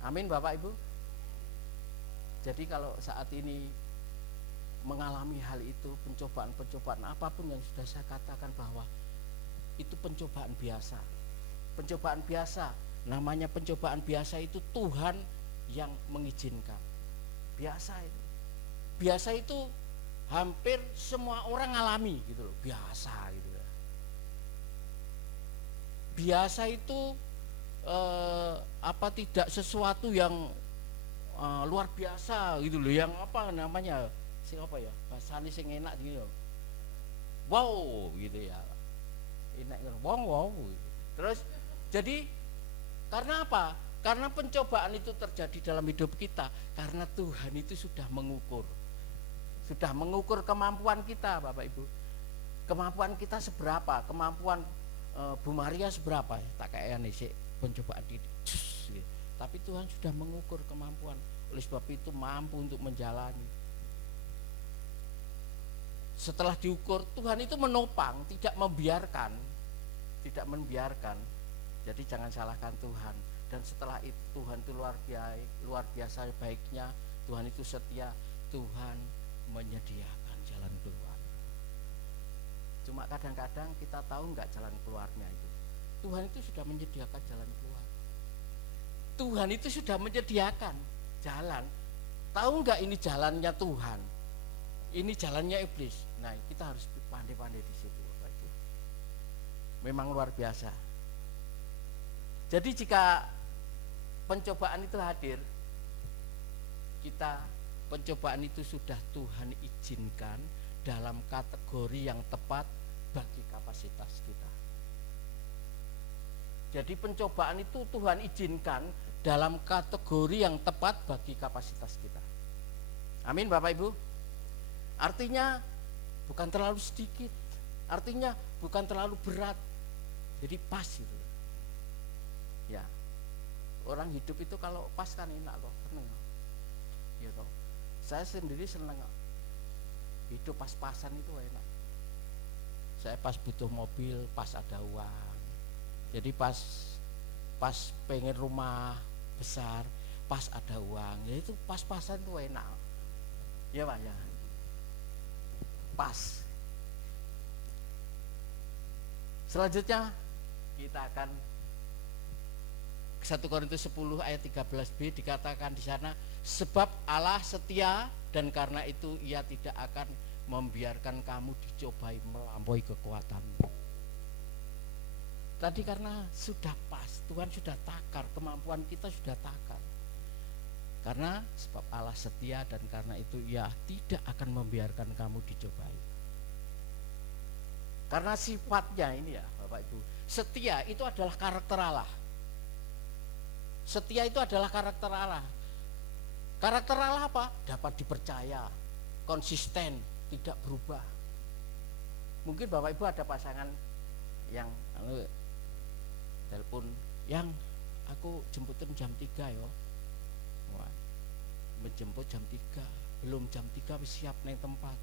Amin Bapak Ibu. Jadi kalau saat ini mengalami hal itu, pencobaan-pencobaan apapun yang sudah saya katakan bahwa itu pencobaan biasa. Pencobaan biasa, namanya pencobaan biasa itu Tuhan yang mengizinkan. Biasa itu hampir semua orang alami gitu loh, biasa gitu ya. Biasa itu tidak sesuatu yang luar biasa gitu loh, yang bahasane sing enak gitu loh. Wow gitu ya. Enak wow gitu. Terus jadi karena apa? Karena pencobaan itu terjadi dalam hidup kita karena Tuhan itu sudah mengukur kemampuan kita Bapak Ibu. Kemampuan kita seberapa? Kemampuan Bu Maria seberapa ya? Tak kayak sih pencobaan ini. Tapi Tuhan sudah mengukur kemampuan. Oleh sebab itu mampu untuk menjalani. Setelah diukur, Tuhan itu menopang, tidak membiarkan. Jadi jangan salahkan Tuhan. Dan setelah itu Tuhan itu luar biasa baiknya. Tuhan itu setia. Tuhan menyediakan jalan keluar. Cuma kadang-kadang kita tahu nggak jalan keluarnya itu. Tuhan itu sudah menyediakan jalan keluar. Tuhan itu sudah menyediakan jalan. Tahu nggak ini jalannya Tuhan? Ini jalannya iblis. Nah, kita harus pandai-pandai di situ. Memang luar biasa. Jadi jika pencobaan itu hadir, pencobaan itu sudah Tuhan izinkan dalam kategori yang tepat bagi kapasitas kita. Jadi pencobaan itu Tuhan izinkan dalam kategori yang tepat bagi kapasitas kita. Amin Bapak Ibu. Artinya bukan terlalu sedikit, artinya bukan terlalu berat. Jadi pas gitu. Ya. Orang hidup itu kalau pas kan enak loh, seneng. Gitu. Saya sendiri seneng. Hidup pas-pasan itu enak. Saya pas butuh mobil, pas ada uang. Jadi pas pengen rumah besar, pas ada uang. Ya itu pas-pasan itu enak. Ya Pak ya. Pas. Selanjutnya kita akan 1 Korintus 10 ayat 13b, dikatakan di sana, sebab Allah setia dan karena itu Ia tidak akan membiarkan kamu dicobai melampaui kekuatanmu. Tadi karena sudah pas, Tuhan sudah takar, kemampuan kita sudah takar. Karena sebab Allah setia dan karena itu Ia tidak akan membiarkan kamu dicobai. Karena sifatnya ini ya Bapak Ibu, setia itu adalah karakter Allah. Setia itu adalah karakter Allah. Karakter Allah apa? Dapat dipercaya, konsisten, tidak berubah. Mungkin Bapak Ibu ada pasangan yang telepon, yang aku jemputin jam 3 yo. Wah, menjemput jam 3, belum jam 3 siap neng tempat.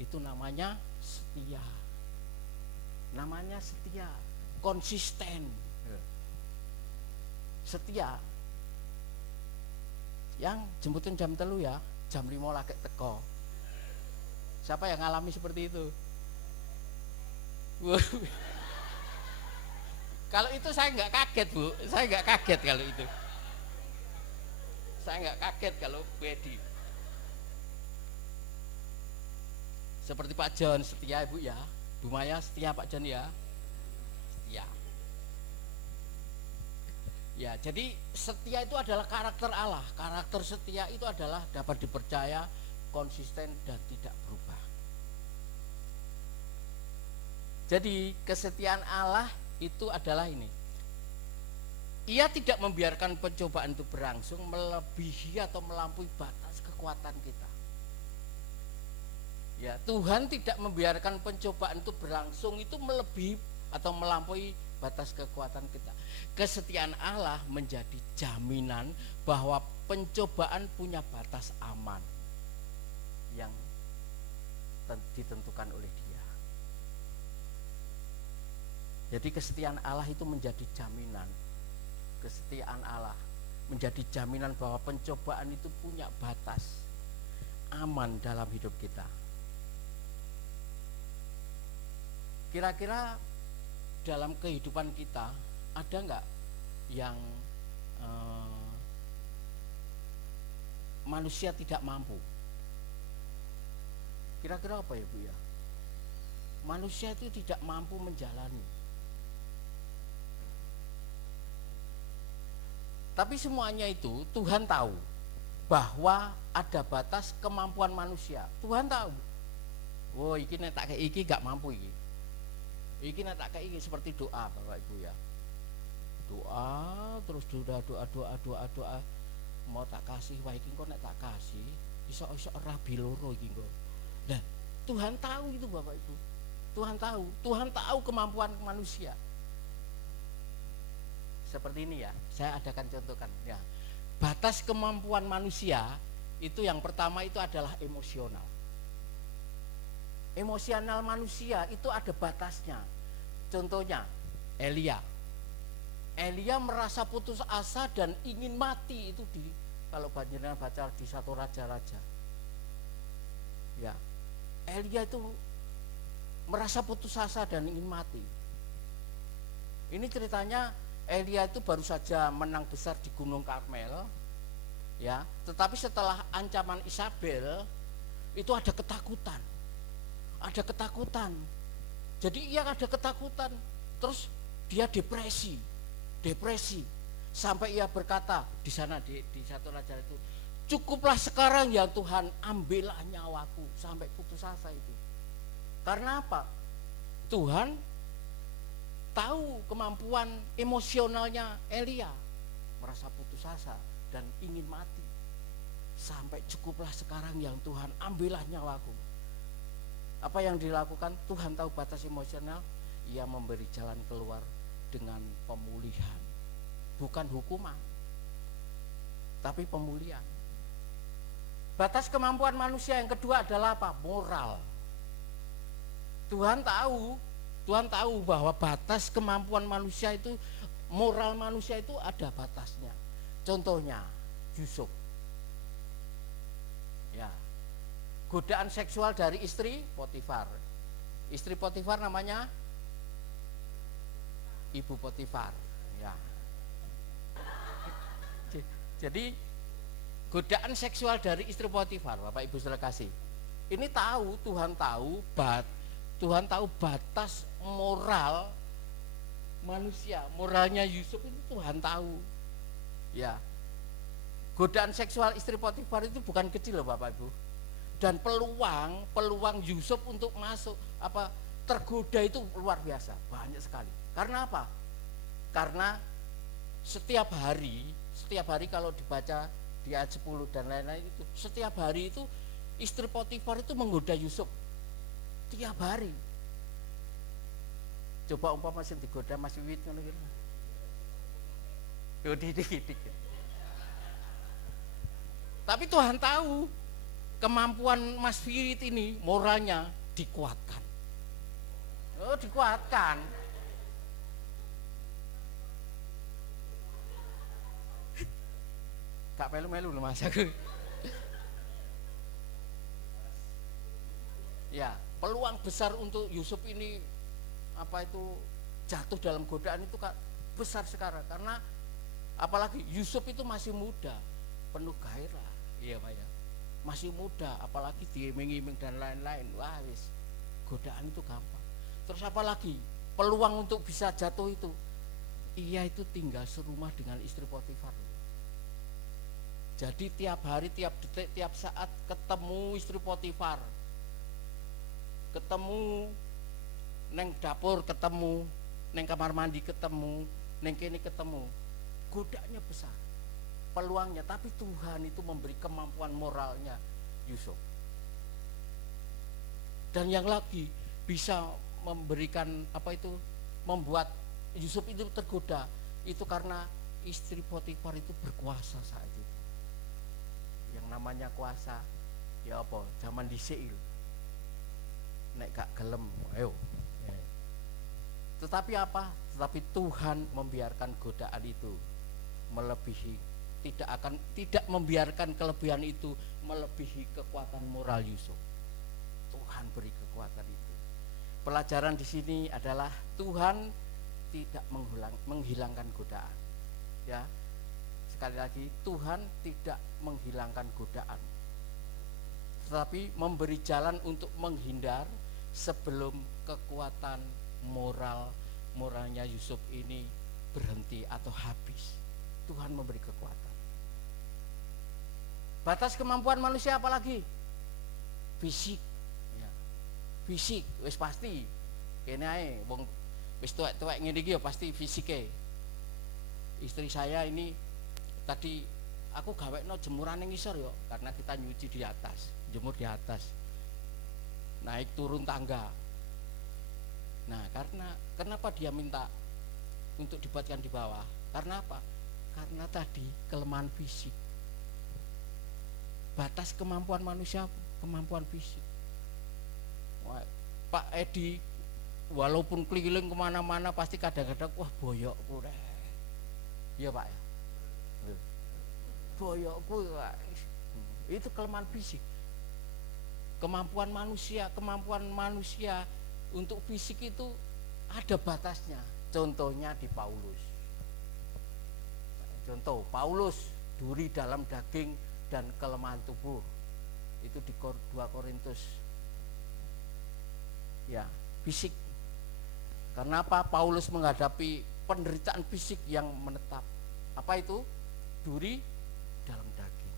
Itu namanya setia. Namanya setia, konsisten. Setia. Yang jemputin jam 3 ya, jam 5 lagi teko. Siapa yang ngalami seperti itu? Kalau itu saya nggak kaget Bu, saya nggak kaget kalau itu. Saya nggak kaget kalau Bu Edi. Seperti Pak John setia Ibu ya, Bu Maya setia Pak John ya, setia. Ya, jadi setia itu adalah karakter Allah. Karakter setia itu adalah dapat dipercaya, konsisten dan tidak berubah. Jadi kesetiaan Allah itu adalah ini. Ia tidak membiarkan pencobaan itu berlangsung melebihi atau melampaui batas kekuatan kita. Ya, Tuhan tidak membiarkan pencobaan itu berlangsung itu melebihi atau melampaui batas kekuatan kita. Kesetiaan Allah menjadi jaminan bahwa pencobaan punya batas aman yang ditentukan oleh Dia. Jadi kesetiaan Allah itu menjadi jaminan. Kesetiaan Allah menjadi jaminan bahwa pencobaan itu punya batas aman dalam hidup kita. Kira-kira dalam kehidupan kita ada nggak yang manusia tidak mampu? Kira-kira apa ya Bu ya? Manusia itu tidak mampu menjalani. Tapi semuanya itu Tuhan tahu bahwa ada batas kemampuan manusia. Tuhan tahu. Oh, iki nek tak kayak iki gak mampu iki. Iki nek tak kayak iki seperti doa Bapak Ibu ya. Doa terus doa. Mau tak kasih wae iki kok nek tak kasih iso rabi loro iki kok. Nah, Tuhan tahu itu Bapak Ibu. Tuhan tahu kemampuan manusia. Seperti ini ya, saya adakan contohkan ya. Batas kemampuan manusia itu yang pertama itu adalah emosional. Emosional manusia itu ada batasnya. Contohnya Elia merasa putus asa dan ingin mati, itu kalau panjenengan baca di 1 Raja-Raja. Ya, Elia itu merasa putus asa dan ingin mati. Ini ceritanya Elia itu baru saja menang besar di Gunung Karmel, ya. Tetapi setelah ancaman Isabel itu ada ketakutan. Jadi ia ada ketakutan, terus dia depresi, sampai ia berkata di sana di 1 Raja itu, Cukuplah sekarang ya Tuhan, ambillah nyawaku, sampai putus asa itu. Karena apa? Tuhan tahu kemampuan emosionalnya Elia, merasa putus asa dan ingin mati. Sampai cukuplah sekarang yang Tuhan, ambillah nyawaku. Apa yang dilakukan? Tuhan tahu batas emosional, Ia memberi jalan keluar dengan pemulihan. Bukan hukuman, tapi pemulihan. Batas kemampuan manusia yang kedua adalah apa? Moral. Tuhan tahu bahwa batas kemampuan manusia itu, moral manusia itu ada batasnya. Contohnya Yusuf. Ya. Godaan seksual dari istri Potifar. Istri Potifar namanya Ibu Potifar. Ya. Jadi godaan seksual dari istri Potifar, Bapak Ibu saudara kasih. Ini Tuhan tahu batas moral manusia, moralnya Yusuf itu Tuhan tahu. Ya. Godaan seksual istri Potifar itu bukan kecil loh Bapak Ibu. Dan peluang Yusuf untuk masuk tergoda itu luar biasa, banyak sekali. Karena apa? Karena setiap hari kalau dibaca di ayat 10 dan lain-lain itu, setiap hari itu istri Potifar itu menggoda Yusuf tiap hari. Coba umpama masih digoda Mas Wiwit ngono iki. Yo didik. Tapi Tuhan tahu kemampuan Mas Wiwit ini, moralnya dikuatkan. Oh, dikuatkan. Gak melu-melu loh Mas aku. Ya, peluang besar untuk Yusuf ini jatuh dalam godaan itu besar sekarang, karena apalagi Yusuf itu masih muda, penuh gairah. Iya Pak ya. Masih muda, apalagi diiming-iming dan lain-lain. Wah, godaan itu gampang. Terus apalagi peluang untuk bisa jatuh itu, ia itu tinggal serumah dengan istri Potifar. Jadi tiap hari, tiap detik, tiap saat ketemu istri Potifar, ketemu neng dapur, ketemu neng kamar mandi, ketemu neng kene, ketemu. Godaannya besar, peluangnya. Tapi Tuhan itu memberi kemampuan moralnya Yusuf. Dan yang lagi bisa memberikan membuat Yusuf itu tergoda, itu karena istri Potifar itu berkuasa saat itu. Yang namanya kuasa ya apa? Zaman dhisik. Nek gak gelem, ayo. Tetapi Tuhan membiarkan godaan itu melebihi, tidak membiarkan kelebihan itu melebihi kekuatan moral Yusuf. Tuhan beri kekuatan itu. Pelajaran di sini adalah Tuhan tidak menghilangkan godaan. Ya. Sekali lagi, Tuhan tidak menghilangkan godaan, tetapi memberi jalan untuk menghindar sebelum kekuatan moralnya Yusuf ini berhenti atau habis. Tuhan memberi kekuatan. Batas kemampuan manusia apalagi? Fisik. Ya. Fisik, wis pasti. Kene ae wong wis tuwek-tuwek ngene iki ya pasti fisike. Istri saya ini tadi aku gawekno jemuran ning ngisor yo, karena kita nyuci di atas, jemur di atas. Naik turun tangga. Nah, kenapa dia minta untuk dibuatkan di bawah? Karena apa? Karena tadi kelemahan fisik. Batas kemampuan manusia, kemampuan fisik. Wah, Pak Edi walaupun keliling kemana-mana pasti kadang-kadang wah boyokku deh. Iya Pak ya. Boyokku itu kelemahan fisik. Kemampuan manusia untuk fisik itu ada batasnya. Contohnya di Paulus. Contoh Paulus, duri dalam daging dan kelemahan tubuh. Itu di 2 Korintus. Ya, fisik. Karena apa? Paulus menghadapi penderitaan fisik yang menetap. Apa itu? Duri dalam daging.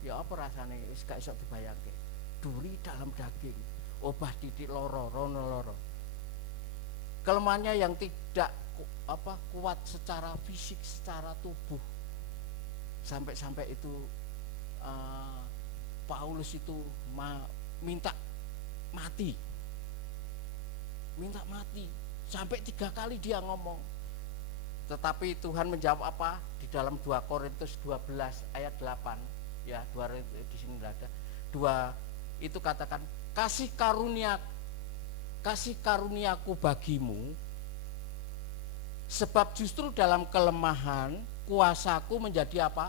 Ya apa rasane wis gak iso dibayangke. Duri dalam daging, obah titik loro, rono loro. Kelemahannya yang tidak kuat secara fisik, secara tubuh. Sampai itu Paulus itu minta mati. Minta mati. Sampai 3 kali dia ngomong. Tetapi Tuhan menjawab apa? Di dalam 2 Korintus 12 ayat 8. Ya, 2 di sini ada. 2 itu katakan, kasih karuniaku bagimu, sebab justru dalam kelemahan kuasaku menjadi apa?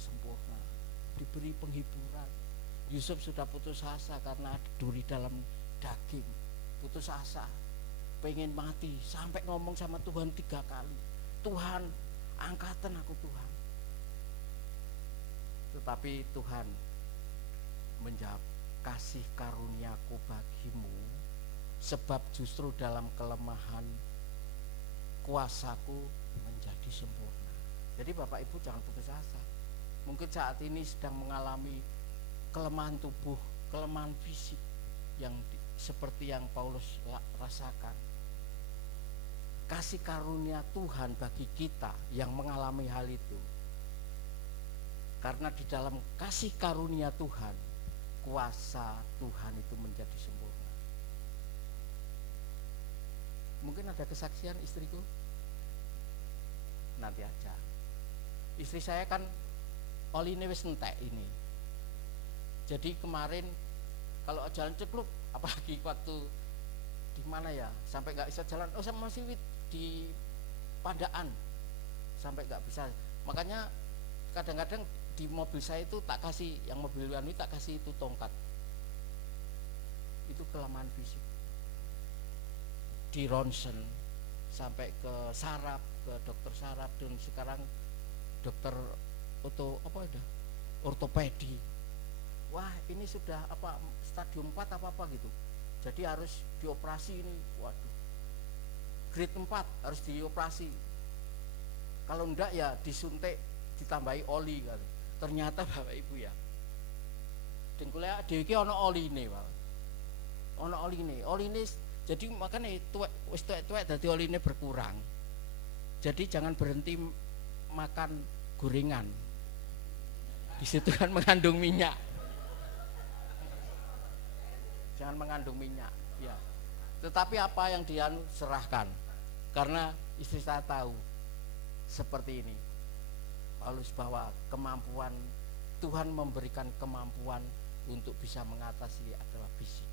Sempurna. Diberi penghiburan. Yusuf sudah putus asa karena ada duri dalam daging, putus asa, pengen mati, sampai ngomong sama Tuhan 3 kali, Tuhan angkatan aku Tuhan. Tetapi Tuhan menjawab, kasih karuniaku bagimu, sebab justru dalam kelemahan kuasaku menjadi sempurna. Jadi Bapak Ibu jangan putus asa. Mungkin saat ini sedang mengalami kelemahan tubuh, kelemahan fisik yang seperti yang Paulus rasakan. Kasih karunia Tuhan bagi kita yang mengalami hal itu. Karena di dalam kasih karunia Tuhan, kuasa Tuhan itu menjadi sempurna. Mungkin ada kesaksian istriku? Nanti aja. Istri saya kan oline wis entek ini. Jadi kemarin kalau jalan cekluk, apalagi waktu di mana ya, sampai nggak bisa jalan, sama masih di Pandaan, sampai nggak bisa. Makanya kadang-kadang di mobil saya itu tak kasih, yang mobil anu tak kasih itu tongkat. Itu kelemahan fisik. Di ronsen sampai ke saraf, ke dokter saraf, dan sekarang dokter ortopedi. Wah, ini sudah stadium 4 apa gitu. Jadi harus dioperasi ini. Waduh. Grade 4 harus dioperasi. Kalau enggak ya disuntik, ditambahi oli kali. Ternyata Bapak Ibu ya, dengkule dhewe iki ana oline, Pak. Ana oline. Oline jadi makanya wis tuwek dadi oline berkurang. Jadi jangan berhenti makan gorengan. Di situ kan mengandung minyak. Jangan mengandung minyak, ya. Tetapi apa yang dia serahkan. Karena istri saya tahu seperti ini. Paulus bahwa kemampuan Tuhan memberikan kemampuan untuk bisa mengatasi adalah fisik.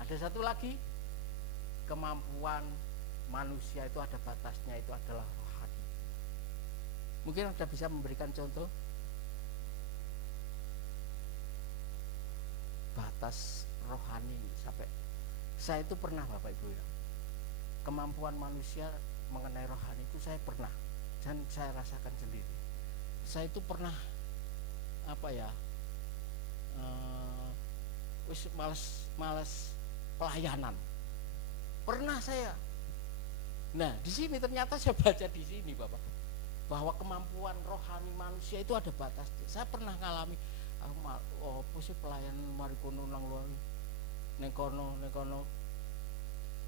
Ada satu lagi, kemampuan manusia itu ada batasnya, itu adalah rohani. Mungkin Anda bisa memberikan contoh batas rohani sampai saya itu pernah Bapak Ibu ya, kemampuan manusia mengenai rohani itu saya pernah dan saya rasakan sendiri. Saya itu pernah malas pelayanan. Pernah saya. Nah, di sini ternyata saya baca di sini Bapak, bahwa kemampuan rohani manusia itu ada batasnya. Saya pernah ngalami pelayanan mari kono nang luar ning kono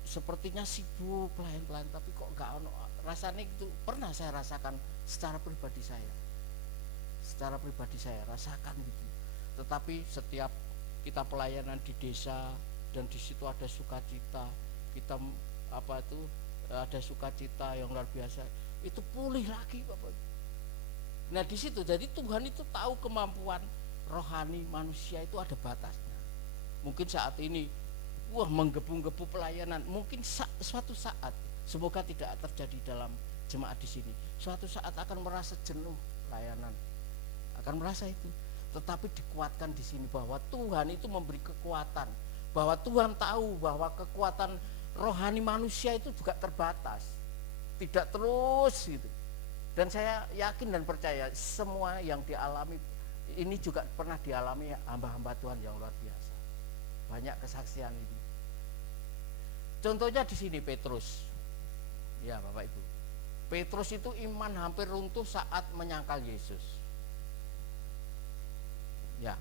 sepertinya sibuk pelayan tapi kok enggak ono rasanya itu. Pernah saya rasakan secara pribadi saya rasakan gitu. Tetapi setiap kita pelayanan di desa dan di situ ada sukacita, kita ada sukacita yang luar biasa, itu pulih lagi Bapak. Nah di situ jadi Tuhan itu tahu kemampuan rohani manusia itu ada batasnya. Mungkin saat ini menggebu-gebu pelayanan, mungkin suatu saat, semoga tidak terjadi dalam jemaat di sini, suatu saat akan merasa jenuh pelayanan, akan merasa itu. Tetapi dikuatkan di sini bahwa Tuhan itu memberi kekuatan, bahwa Tuhan tahu bahwa kekuatan rohani manusia itu juga terbatas, tidak terus gitu. Dan saya yakin dan percaya semua yang dialami ini juga pernah dialami hamba-hamba Tuhan yang luar biasa. Banyak kesaksian ini. Contohnya di sini Petrus. Ya Bapak Ibu. Petrus itu iman hampir runtuh saat menyangkal Yesus. Ya.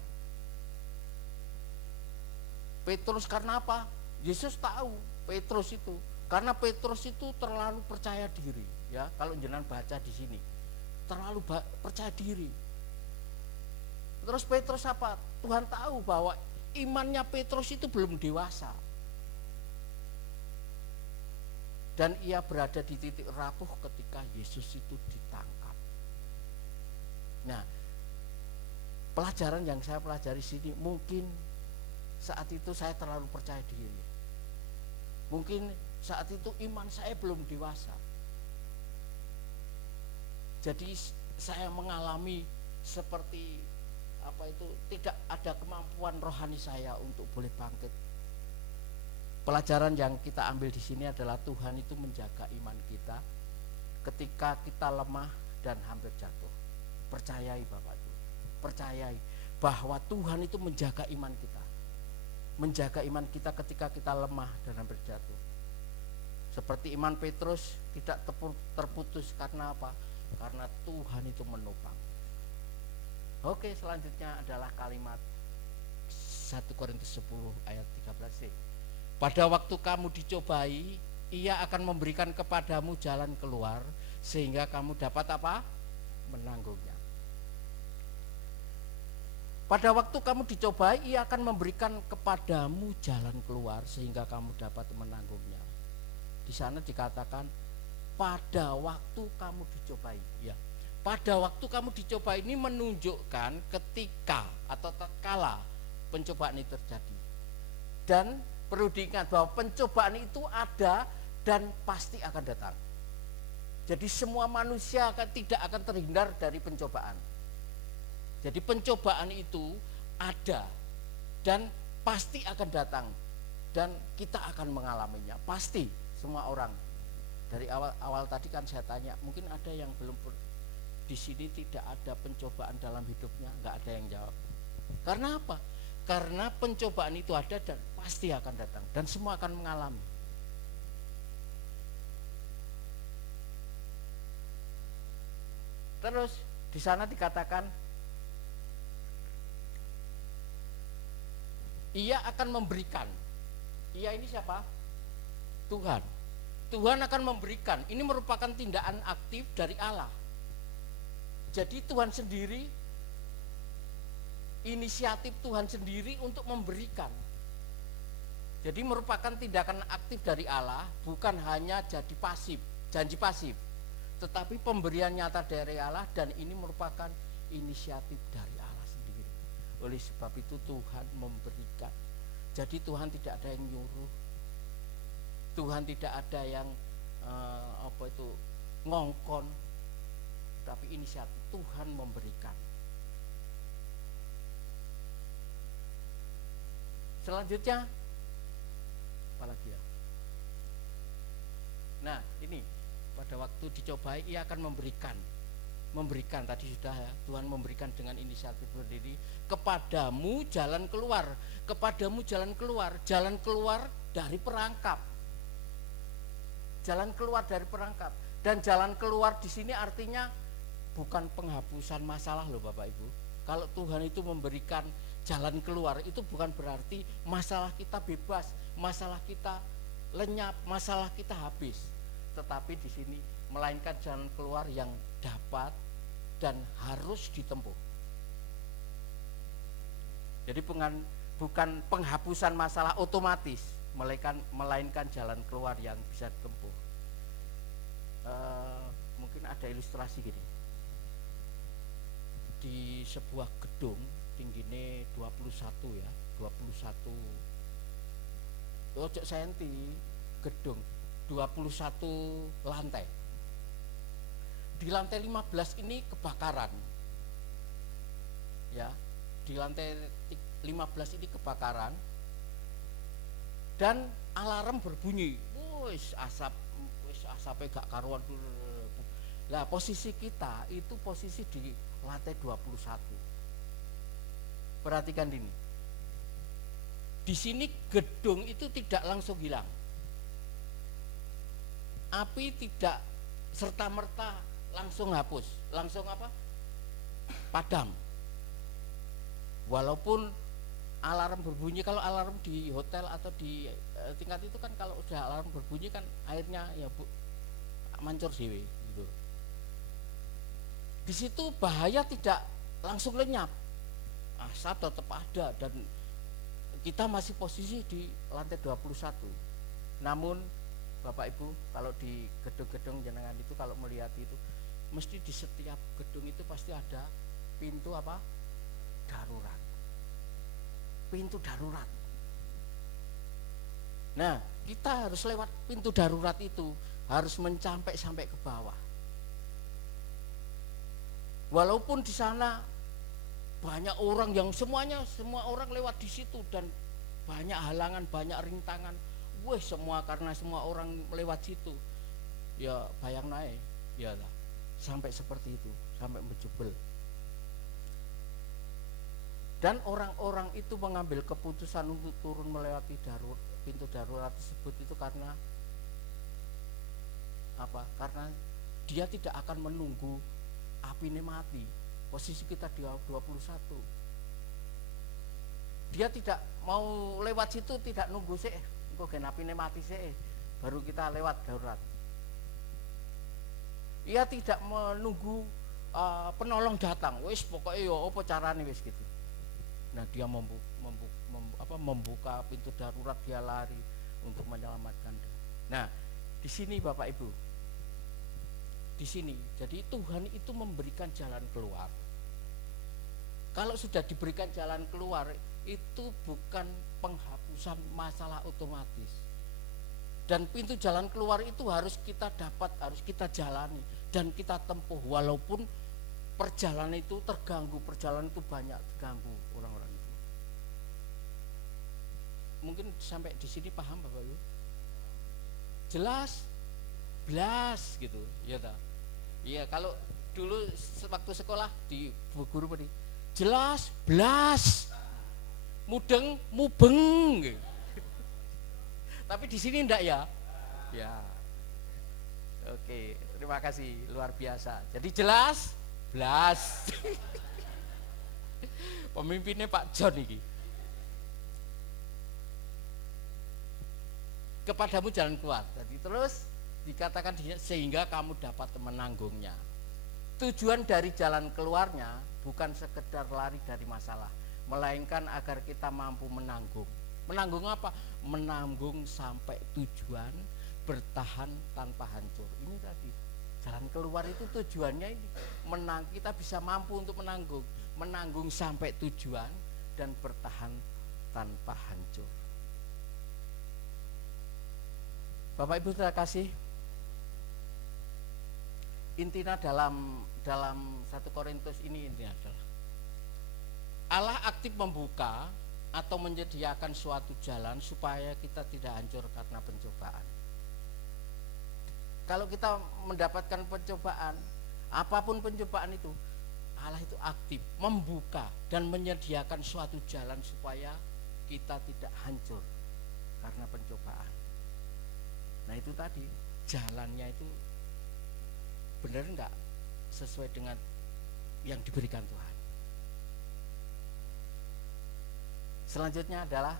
Petrus karena apa? Yesus tahu Petrus itu. Karena Petrus itu terlalu percaya diri, ya. Kalau jenengan baca di sini, terlalu percaya diri. Terus Petrus apa? Tuhan tahu bahwa imannya Petrus itu belum dewasa. Dan ia berada di titik rapuh ketika Yesus itu ditangkap. Nah, pelajaran yang saya pelajari sini, mungkin saat itu saya terlalu percaya diri. Mungkin saat itu iman saya belum dewasa. Jadi saya mengalami seperti tidak ada kemampuan rohani saya untuk boleh bangkit. Pelajaran yang kita ambil di sini adalah Tuhan itu menjaga iman kita ketika kita lemah dan hampir jatuh. Percayai Bapak Ibu, percayai bahwa Tuhan itu menjaga iman kita. Menjaga iman kita ketika kita lemah dan hampir jatuh. Seperti iman Petrus tidak terputus karena apa? Karena Tuhan itu menopang. Oke, selanjutnya adalah kalimat 1 Korintus 10 ayat 13c. Pada waktu kamu dicobai, ia akan memberikan kepadamu jalan keluar sehingga kamu dapat apa? Menanggungnya. Pada waktu kamu dicobai, ia akan memberikan kepadamu jalan keluar sehingga kamu dapat menanggungnya. Di sana dikatakan pada waktu kamu dicobai, ya. Pada waktu kamu dicoba ini menunjukkan ketika atau tatkala pencobaan itu terjadi. Dan perlu diingat bahwa pencobaan itu ada dan pasti akan datang. Jadi semua manusia tidak akan terhindar dari pencobaan. Jadi pencobaan itu ada dan pasti akan datang dan kita akan mengalaminya. Pasti semua orang. Dari awal tadi kan saya tanya, mungkin ada yang belum di sini tidak ada pencobaan dalam hidupnya, nggak ada yang jawab. Karena apa? Karena pencobaan itu ada dan pasti akan datang dan semua akan mengalami. Terus di sana dikatakan ia akan memberikan. Ia ini siapa? Tuhan. Tuhan akan memberikan. Ini merupakan tindakan aktif dari Allah. Jadi Tuhan sendiri, inisiatif Tuhan sendiri untuk memberikan. Jadi merupakan tindakan aktif dari Allah, bukan hanya jadi pasif, janji pasif, tetapi pemberian nyata dari Allah dan ini merupakan inisiatif dari Allah sendiri. Oleh sebab itu Tuhan memberikan. Jadi Tuhan tidak ada yang nyuruh, Tuhan tidak ada yang ngongkon, tapi inisiatif Tuhan memberikan. Selanjutnya apalagi ya? Nah, ini pada waktu dicobai ia akan memberikan tadi sudah ya, Tuhan memberikan dengan inisiatif sendiri kepadamu jalan keluar, jalan keluar dari perangkap. Jalan keluar dari perangkap. Dan jalan keluar di sini artinya bukan penghapusan masalah loh Bapak Ibu. Kalau Tuhan itu memberikan jalan keluar itu bukan berarti masalah kita bebas, masalah kita lenyap, masalah kita habis. Tetapi di sini melainkan jalan keluar yang dapat dan harus ditempuh. Jadi bukan penghapusan masalah otomatis, melainkan jalan keluar yang bisa ditempuh. Mungkin ada ilustrasi gini. Di sebuah gedung tingginya 21 ya, 21 ojek senti gedung 21 lantai. Di lantai 15 ini kebakaran. Ya, di lantai 15 ini kebakaran. Dan alarm berbunyi. Asapnya gak karuan. Lah posisi kita itu posisi di lantai 21. Perhatikan ini. Di sini gedung itu tidak langsung hilang. Api tidak serta-merta langsung hapus, langsung apa? Padam. Walaupun alarm berbunyi, kalau alarm di hotel atau di tingkat itu kan kalau udah alarm berbunyi kan airnya ya Bu mancur dewe gitu. Di situ bahaya tidak langsung lenyap. Asap tetap ada dan kita masih posisi di lantai 21. Namun Bapak Ibu, kalau di gedung-gedung jenengan itu kalau melihat itu mesti di setiap gedung itu pasti ada pintu apa? Darurat. Pintu darurat. Nah, kita harus lewat pintu darurat itu, harus mencapai sampai ke bawah. Walaupun di sana banyak orang yang semua orang lewat di situ dan banyak halangan, banyak rintangan. Wah, semua karena semua orang lewat situ. Ya bayang naik, ya lah. Sampai seperti itu, sampai menjebel. Dan orang-orang itu mengambil keputusan untuk turun melewati pintu darurat tersebut itu karena apa? Karena dia tidak akan menunggu api ini mati. Posisi kita di 21. Dia tidak mau lewat situ, tidak nunggu sih, engko gen apine mati sih, baru kita lewat darurat. Ia tidak menunggu penolong datang. Wis pokoknya yo apa carane wis gitu. Nah, dia membuka pintu darurat, dia lari untuk menyelamatkan. Nah, di sini Bapak Ibu. Di sini. Jadi Tuhan itu memberikan jalan keluar. Kalau sudah diberikan jalan keluar, itu bukan penghapusan masalah otomatis. Dan pintu jalan keluar itu harus kita dapat, harus kita jalani dan kita tempuh walaupun perjalanan itu terganggu, perjalanan itu banyak terganggu orang-orang itu. Mungkin sampai di sini paham Bapak Ibu? Jelas? Belas gitu, ya tak? Iya, kalau dulu waktu sekolah di guru tadi, jelas, belas, mudeng, mubeng. Gitu. Tapi di sini enggak ya? Ya. Oke, terima kasih, luar biasa. Jadi jelas, belas. Pemimpinnya Pak John ini. Kepadamu jalan keluar. Jadi terus dikatakan sehingga kamu dapat menanggungnya. Tujuan dari jalan keluarnya bukan sekedar lari dari masalah, melainkan agar kita mampu menanggung. Menanggung apa? Menanggung sampai tujuan, bertahan tanpa hancur. Ini tadi jalan keluar itu tujuannya ini. Kita bisa mampu untuk menanggung sampai tujuan dan bertahan tanpa hancur. Bapak Ibu terima kasih. Intinya dalam 1 Korintus ini adalah Allah aktif membuka atau menyediakan suatu jalan supaya kita tidak hancur karena pencobaan. Kalau kita mendapatkan pencobaan, apapun pencobaan itu, Allah itu aktif membuka dan menyediakan suatu jalan supaya kita tidak hancur karena pencobaan. Nah itu tadi, jalannya itu benar enggak sesuai dengan yang diberikan Tuhan. Selanjutnya adalah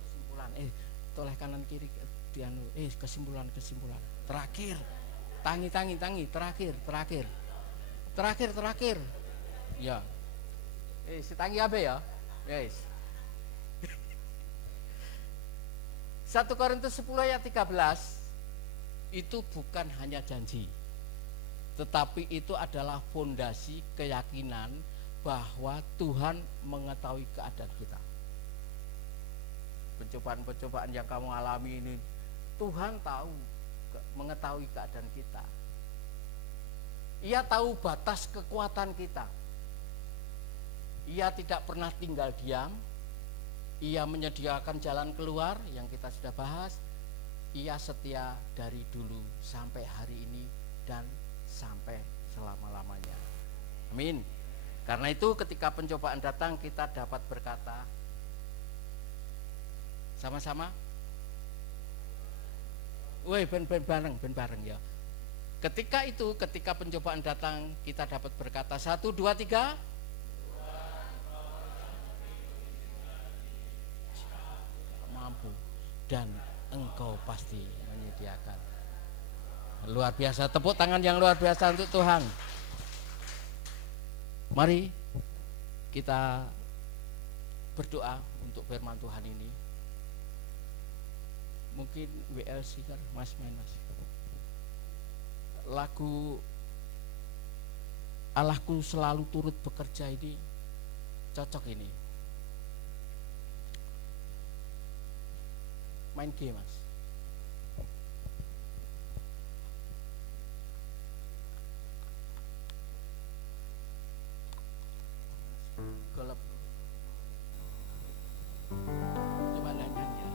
kesimpulan. Toleh kanan kiri kesimpulan. Terakhir. Tangi, terakhir. Ya. Si tangi apa ya? Yes. 1 Korintus 10 ayat 13 itu bukan hanya janji, tetapi itu adalah fondasi keyakinan bahwa Tuhan mengetahui keadaan kita. Pencobaan-pencobaan yang kamu alami ini, Tuhan tahu, mengetahui keadaan kita. Ia tahu batas kekuatan kita. Ia tidak pernah tinggal diam. Ia menyediakan jalan keluar yang kita sudah bahas. Ia setia dari dulu sampai hari ini dan sampai selama-lamanya. Amin. Karena itu ketika pencobaan datang kita dapat berkata sama-sama, ben bareng ya. Ketika pencobaan datang kita dapat berkata 1, 2, 3, mampu dan Engkau pasti menyediakan. Luar biasa, tepuk tangan yang luar biasa untuk Tuhan. Mari kita berdoa untuk firman Tuhan ini. Mungkin WLC kan Mas Menas. Lagu Allahku selalu turut bekerja ini cocok ini. Main game, Mas. Golep. Coba nyanyi ya.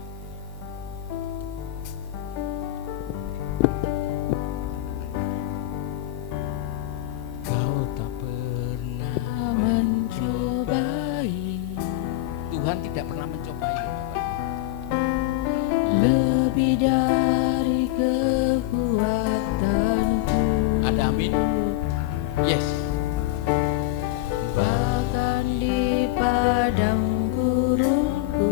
Kau tak pernah mencobai. Tuhan tidak pernah mencobai, Bapak. Lebih dari kekuatanku. Ada amin? Yes. Bahkan di padang gurunku,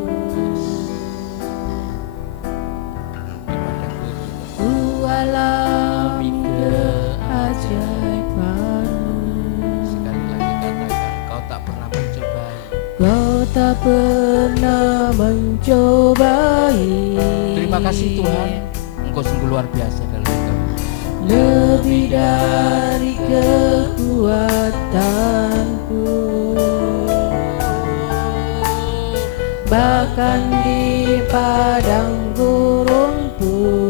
ku alami keajaiban-Mu. Sekali lagi katakan, kau tak pernah mencobai. Kau tak pernah mencobai. Terima kasih Tuhan, Engkau sungguh luar biasa dalam hidup kami. Lebih dari kekuatanku, bahkan di padang gurun pun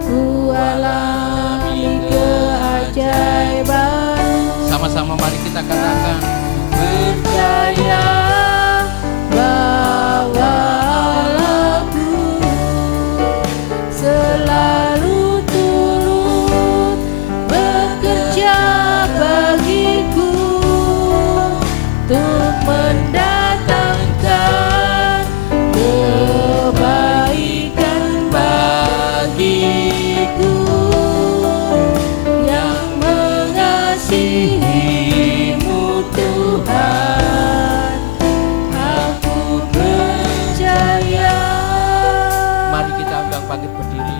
ku alami keajaiban. Sama-sama mari kita katakan, Percaya bahwa Allahku selalu turut bekerja bagiku untuk mendatangkan kebaikan bagiku yang mengasihi-Mu Tuhan. Aku percaya. mari kita undang bangkit berdiri.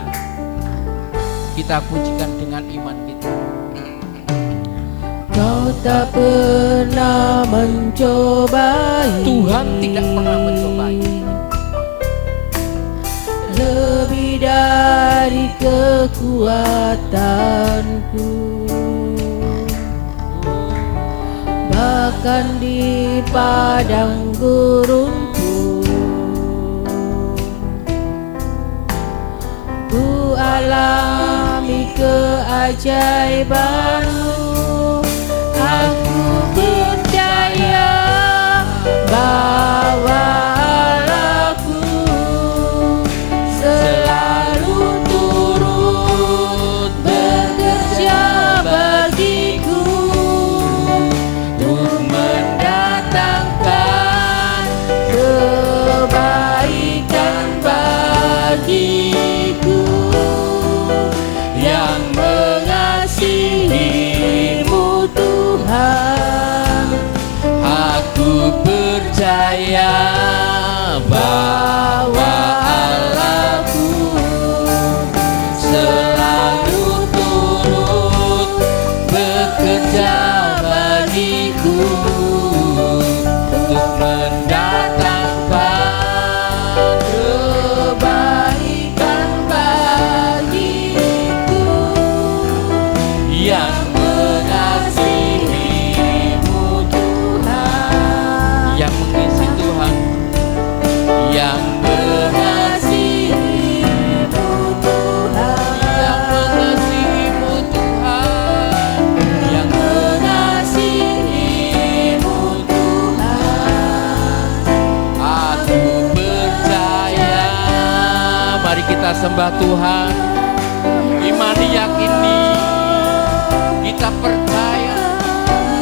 Kita pujikan dengan iman kita. Kau tak pernah mencobai. Tuhan tidak pernah mencobai. Lebih dari kekuatanku, bahkan di padang gurunku, ku alami keajaiban-Mu. Aku percaya bahwa Allahku selalu turut bekerja bagiku untuk mendatangkan kebaikan bagiku yang mengasihi-Mu Tuhan. Aku percaya bahwa Allahku selalu turut bekerja bagiku untuk mendatangkan kebaikan bagiku yang mengasihi-Mu Tuhan. Yang mengisi Tuhan, yang Mengasihi-Mu Tuhan. yang mengasihi-Mu Tuhan. Mengasihi-Mu Tuhan. Aku percaya. Mari kita sembah Tuhan. Imani, yakini, kita percaya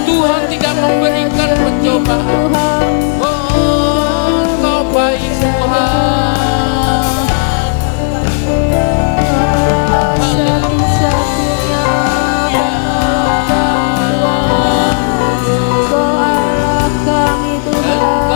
Tuhan tidak memberikan pencobaan. Oh, Kau baik Tuhan. Satu-satunya Kau Allah kami Tuhan.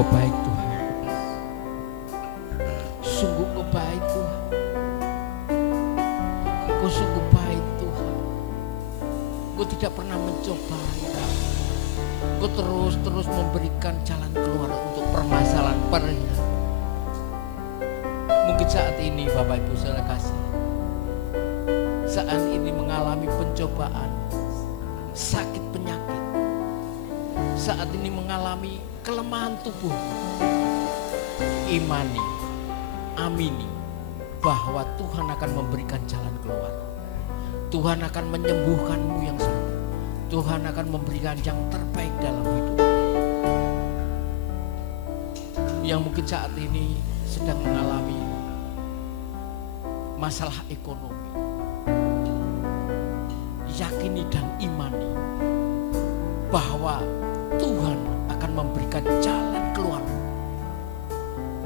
Engkau baik Tuhan. Sungguh Engkau baik Tuhan. Engkau sungguh baik Tuhan. Engkau tidak pernah mencobai kami. Engkau terus memberikan jalan keluar untuk permasalahan perihal. Mungkin saat ini Bapak Ibu Saudara kasih, saat ini mengalami pencobaan, sakit penyakit, saat ini mengalami kelemahan tubuh, imani, amini bahwa Tuhan akan memberikan jalan keluar. Tuhan akan menyembuhkanmu yang sakit. Tuhan akan memberikan yang terbaik dalam hidup. Yang mungkin saat ini sedang mengalami masalah ekonomi, yakini dan imani bahwa Tuhan akan memberikan jalan keluar.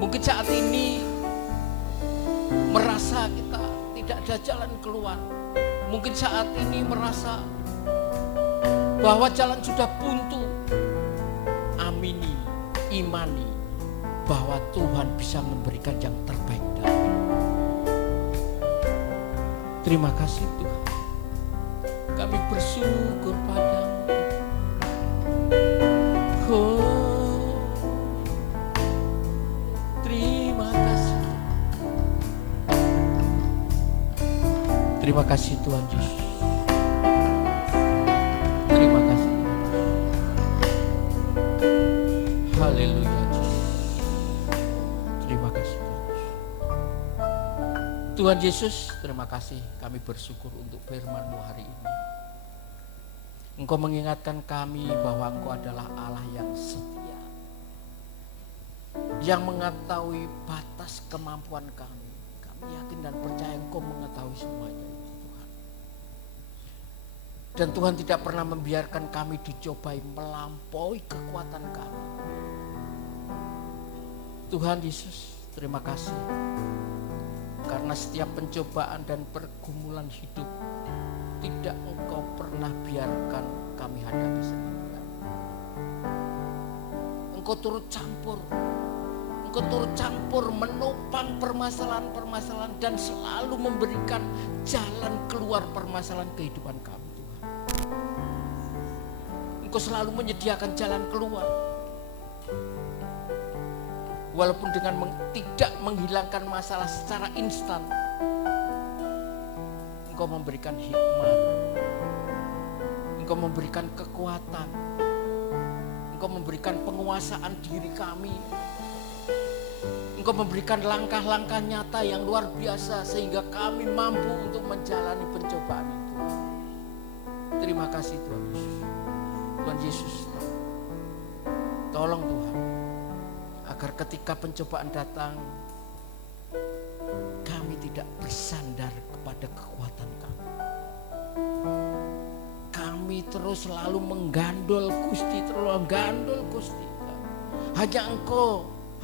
Mungkin saat ini merasa kita tidak ada jalan keluar. Mungkin saat ini merasa bahwa jalan sudah buntu. Amini, imani bahwa Tuhan bisa memberikan yang terbaik dalam hidup. Terima kasih Tuhan. Kami bersyukur padamu. Oh, terima kasih. Terima kasih Tuhan Yesus. Terima kasih. Haleluya Yesus. Terima kasih Tuhan Yesus. Terima kasih, kami bersyukur untuk firman-Mu hari ini. Engkau mengingatkan kami bahwa Engkau adalah Allah yang setia, yang mengetahui batas kemampuan kami. Kami yakin dan percaya Engkau mengetahui semuanya, Tuhan. Dan Tuhan tidak pernah membiarkan kami dicobai melampaui kekuatan kami. Tuhan Yesus, terima kasih. Karena setiap pencobaan dan pergumulan hidup tidak Engkau pernah biarkan kami hadapi sendirian. Engkau turut campur menopang permasalahan-permasalahan dan selalu memberikan jalan keluar permasalahan kehidupan kami, Tuhan. Engkau selalu menyediakan jalan keluar. Walaupun dengan tidak menghilangkan masalah secara instan, Engkau memberikan hikmat, Engkau memberikan kekuatan, Engkau memberikan penguasaan diri kami, Engkau memberikan langkah-langkah nyata yang luar biasa sehingga kami mampu untuk menjalani pencobaan itu. Terima kasih Tuhan Yesus. Tuhan Yesus, tolong Tuhan, agar ketika pencobaan datang, kami tidak bersandar kepada kekuatan kami. Kami terus selalu menggandol Gusti,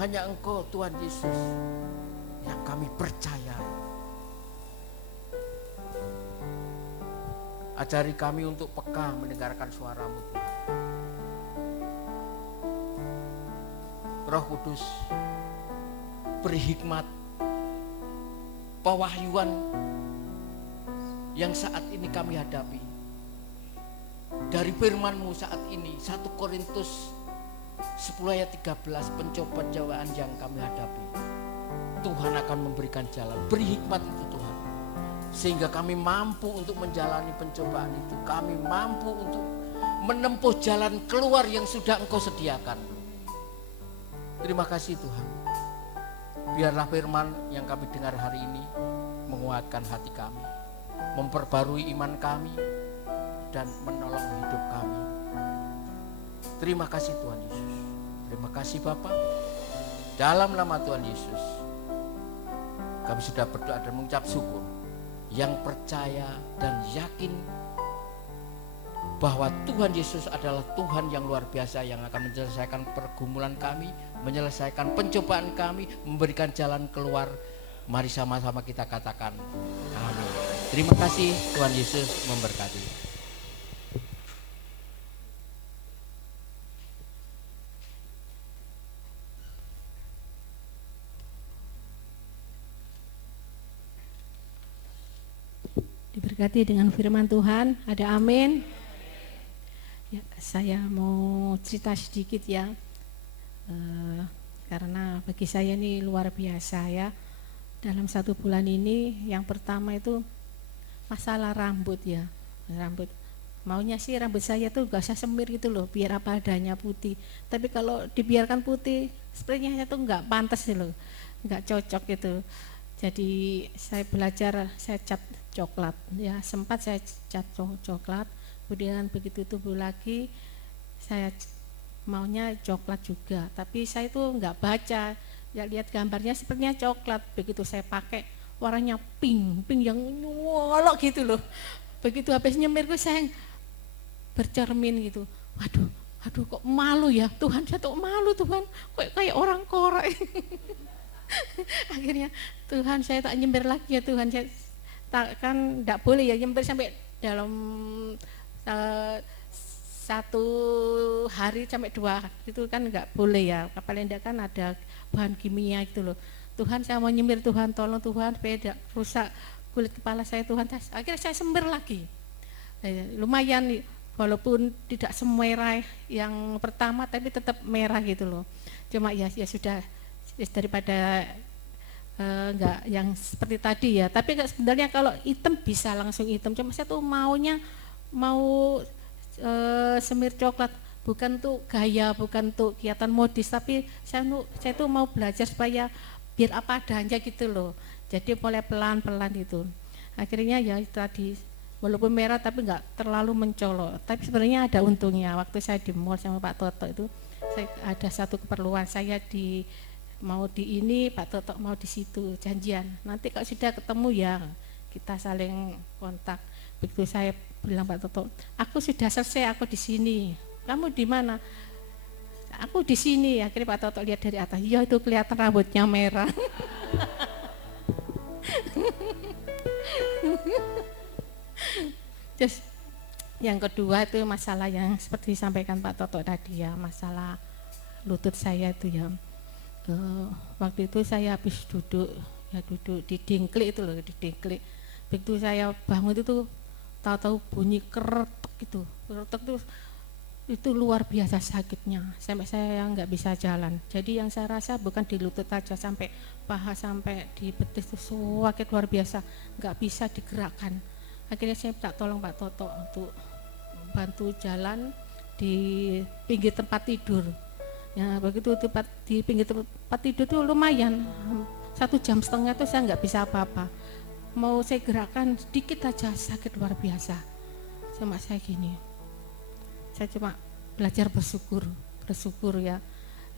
Hanya Engkau Tuhan Yesus yang kami percaya. Ajari kami untuk peka mendengarkan suara-Mu Tuhan. Roh Kudus, beri hikmat, pewahyuan yang saat ini kami hadapi. Dari firman-Mu saat ini, 1 Korintus 10 ayat 13, pencobaan yang kami hadapi. Tuhan akan memberikan jalan, beri hikmat itu Tuhan. Sehingga kami mampu untuk menjalani pencobaan itu. Kami mampu untuk menempuh jalan keluar yang sudah Engkau sediakan. Terima kasih Tuhan. Biarlah firman yang kami dengar hari ini menguatkan hati kami, memperbarui iman kami, dan menolong hidup kami. Terima kasih Tuhan Yesus. Terima kasih Bapa. Dalam nama Tuhan Yesus, kami sudah berdoa dan mengucap syukur. Yang percaya dan yakin bahwa Tuhan Yesus adalah Tuhan yang luar biasa yang akan menyelesaikan pergumulan kami, menyelesaikan pencobaan kami, memberikan jalan keluar. Mari sama-sama kita katakan amin. Terima kasih, Tuhan Yesus memberkati. diberkati dengan firman Tuhan. Ada amin. Ya, saya mau cerita sedikit ya, karena bagi saya ini luar biasa ya. Dalam 1 bulan ini, yang pertama itu masalah rambut ya, rambut. Maunya sih rambut saya tuh gak usah semir gitu loh, biar apa adanya putih. Tapi kalau dibiarkan putih, sepertinya itu nggak pantas sih loh, nggak cocok gitu. Jadi saya belajar, saya cat coklat ya, sempat saya cat coklat, kemudian begitu tumbuh lagi saya maunya coklat juga, tapi saya itu nggak baca ya, lihat gambarnya sepertinya coklat, begitu saya pakai warnanya pink yang nyolok gitu loh. Begitu habis nyemirku saya bercermin gitu, aduh kok malu ya Tuhan, saya tuh malu Tuhan, kok kayak orang korak. Akhirnya Tuhan, saya tak nyember lagi ya Tuhan, saya kan tidak boleh ya nyember sampai dalam 1 hari sampai 2 itu kan nggak boleh ya, paling tidak kan ada bahan kimia itu loh. Tuhan, saya mau nyemir Tuhan, tolong Tuhan supaya tidak rusak kulit kepala saya Tuhan. Akhirnya saya sember lagi, lumayan walaupun tidak semerah yang pertama tapi tetap merah gitu loh. Cuma ya sudah, daripada enggak yang seperti tadi ya. Tapi sebenarnya kalau hitam bisa langsung hitam, cuma saya tuh maunya mau semir coklat, bukan tuh gaya, bukan tuh kelihatan modis, tapi saya tuh mau belajar supaya biar apa adanya gitu loh. Jadi mulai pelan-pelan itu. Akhirnya ya tadi, walaupun merah tapi enggak terlalu mencolok. Tapi sebenarnya ada untungnya. Waktu saya di mall sama Pak Toto itu, saya ada satu keperluan, saya mau di ini, Pak Toto mau di situ, janjian. Nanti kalau sudah ketemu ya kita saling kontak. Begitu saya bilang Pak Toto, aku sudah selesai, aku di sini. Kamu di mana? Aku di sini. Akhirnya Pak Toto lihat dari atas, iya itu kelihatan rambutnya merah. Terus yang kedua itu masalah yang seperti disampaikan Pak Toto tadi ya, masalah lutut saya itu ya. Waktu itu saya habis duduk di dingklik itu loh, di dingklik. Begitu saya bangun itu tahu-tahu bunyi keretek gitu, itu luar biasa sakitnya, sampai saya nggak bisa jalan. Jadi yang saya rasa bukan di lutut aja, sampai paha sampai di betis itu sakit luar biasa, nggak bisa digerakkan. Akhirnya saya minta tolong Pak Toto untuk bantu jalan di pinggir tempat tidur. Ya begitu di pinggir tempat tidur itu lumayan 1,5 jam itu saya nggak bisa apa-apa. Mau saya gerakkan sedikit aja sakit luar biasa. Sama saya gini, saya cuma belajar bersyukur ya.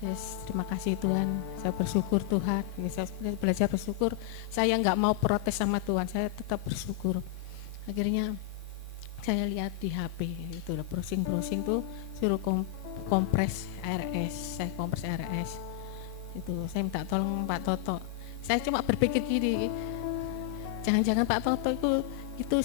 Yes, terima kasih Tuhan, saya bersyukur Tuhan. Yes, saya belajar bersyukur. Saya nggak mau protes sama Tuhan, saya tetap bersyukur. Akhirnya saya lihat di HP itu loh, browsing tuh suruh kompres RS, saya kompres RS itu. Saya minta tolong Pak Toto. Saya cuma berpikir gini, jangan-jangan Pak Toto itu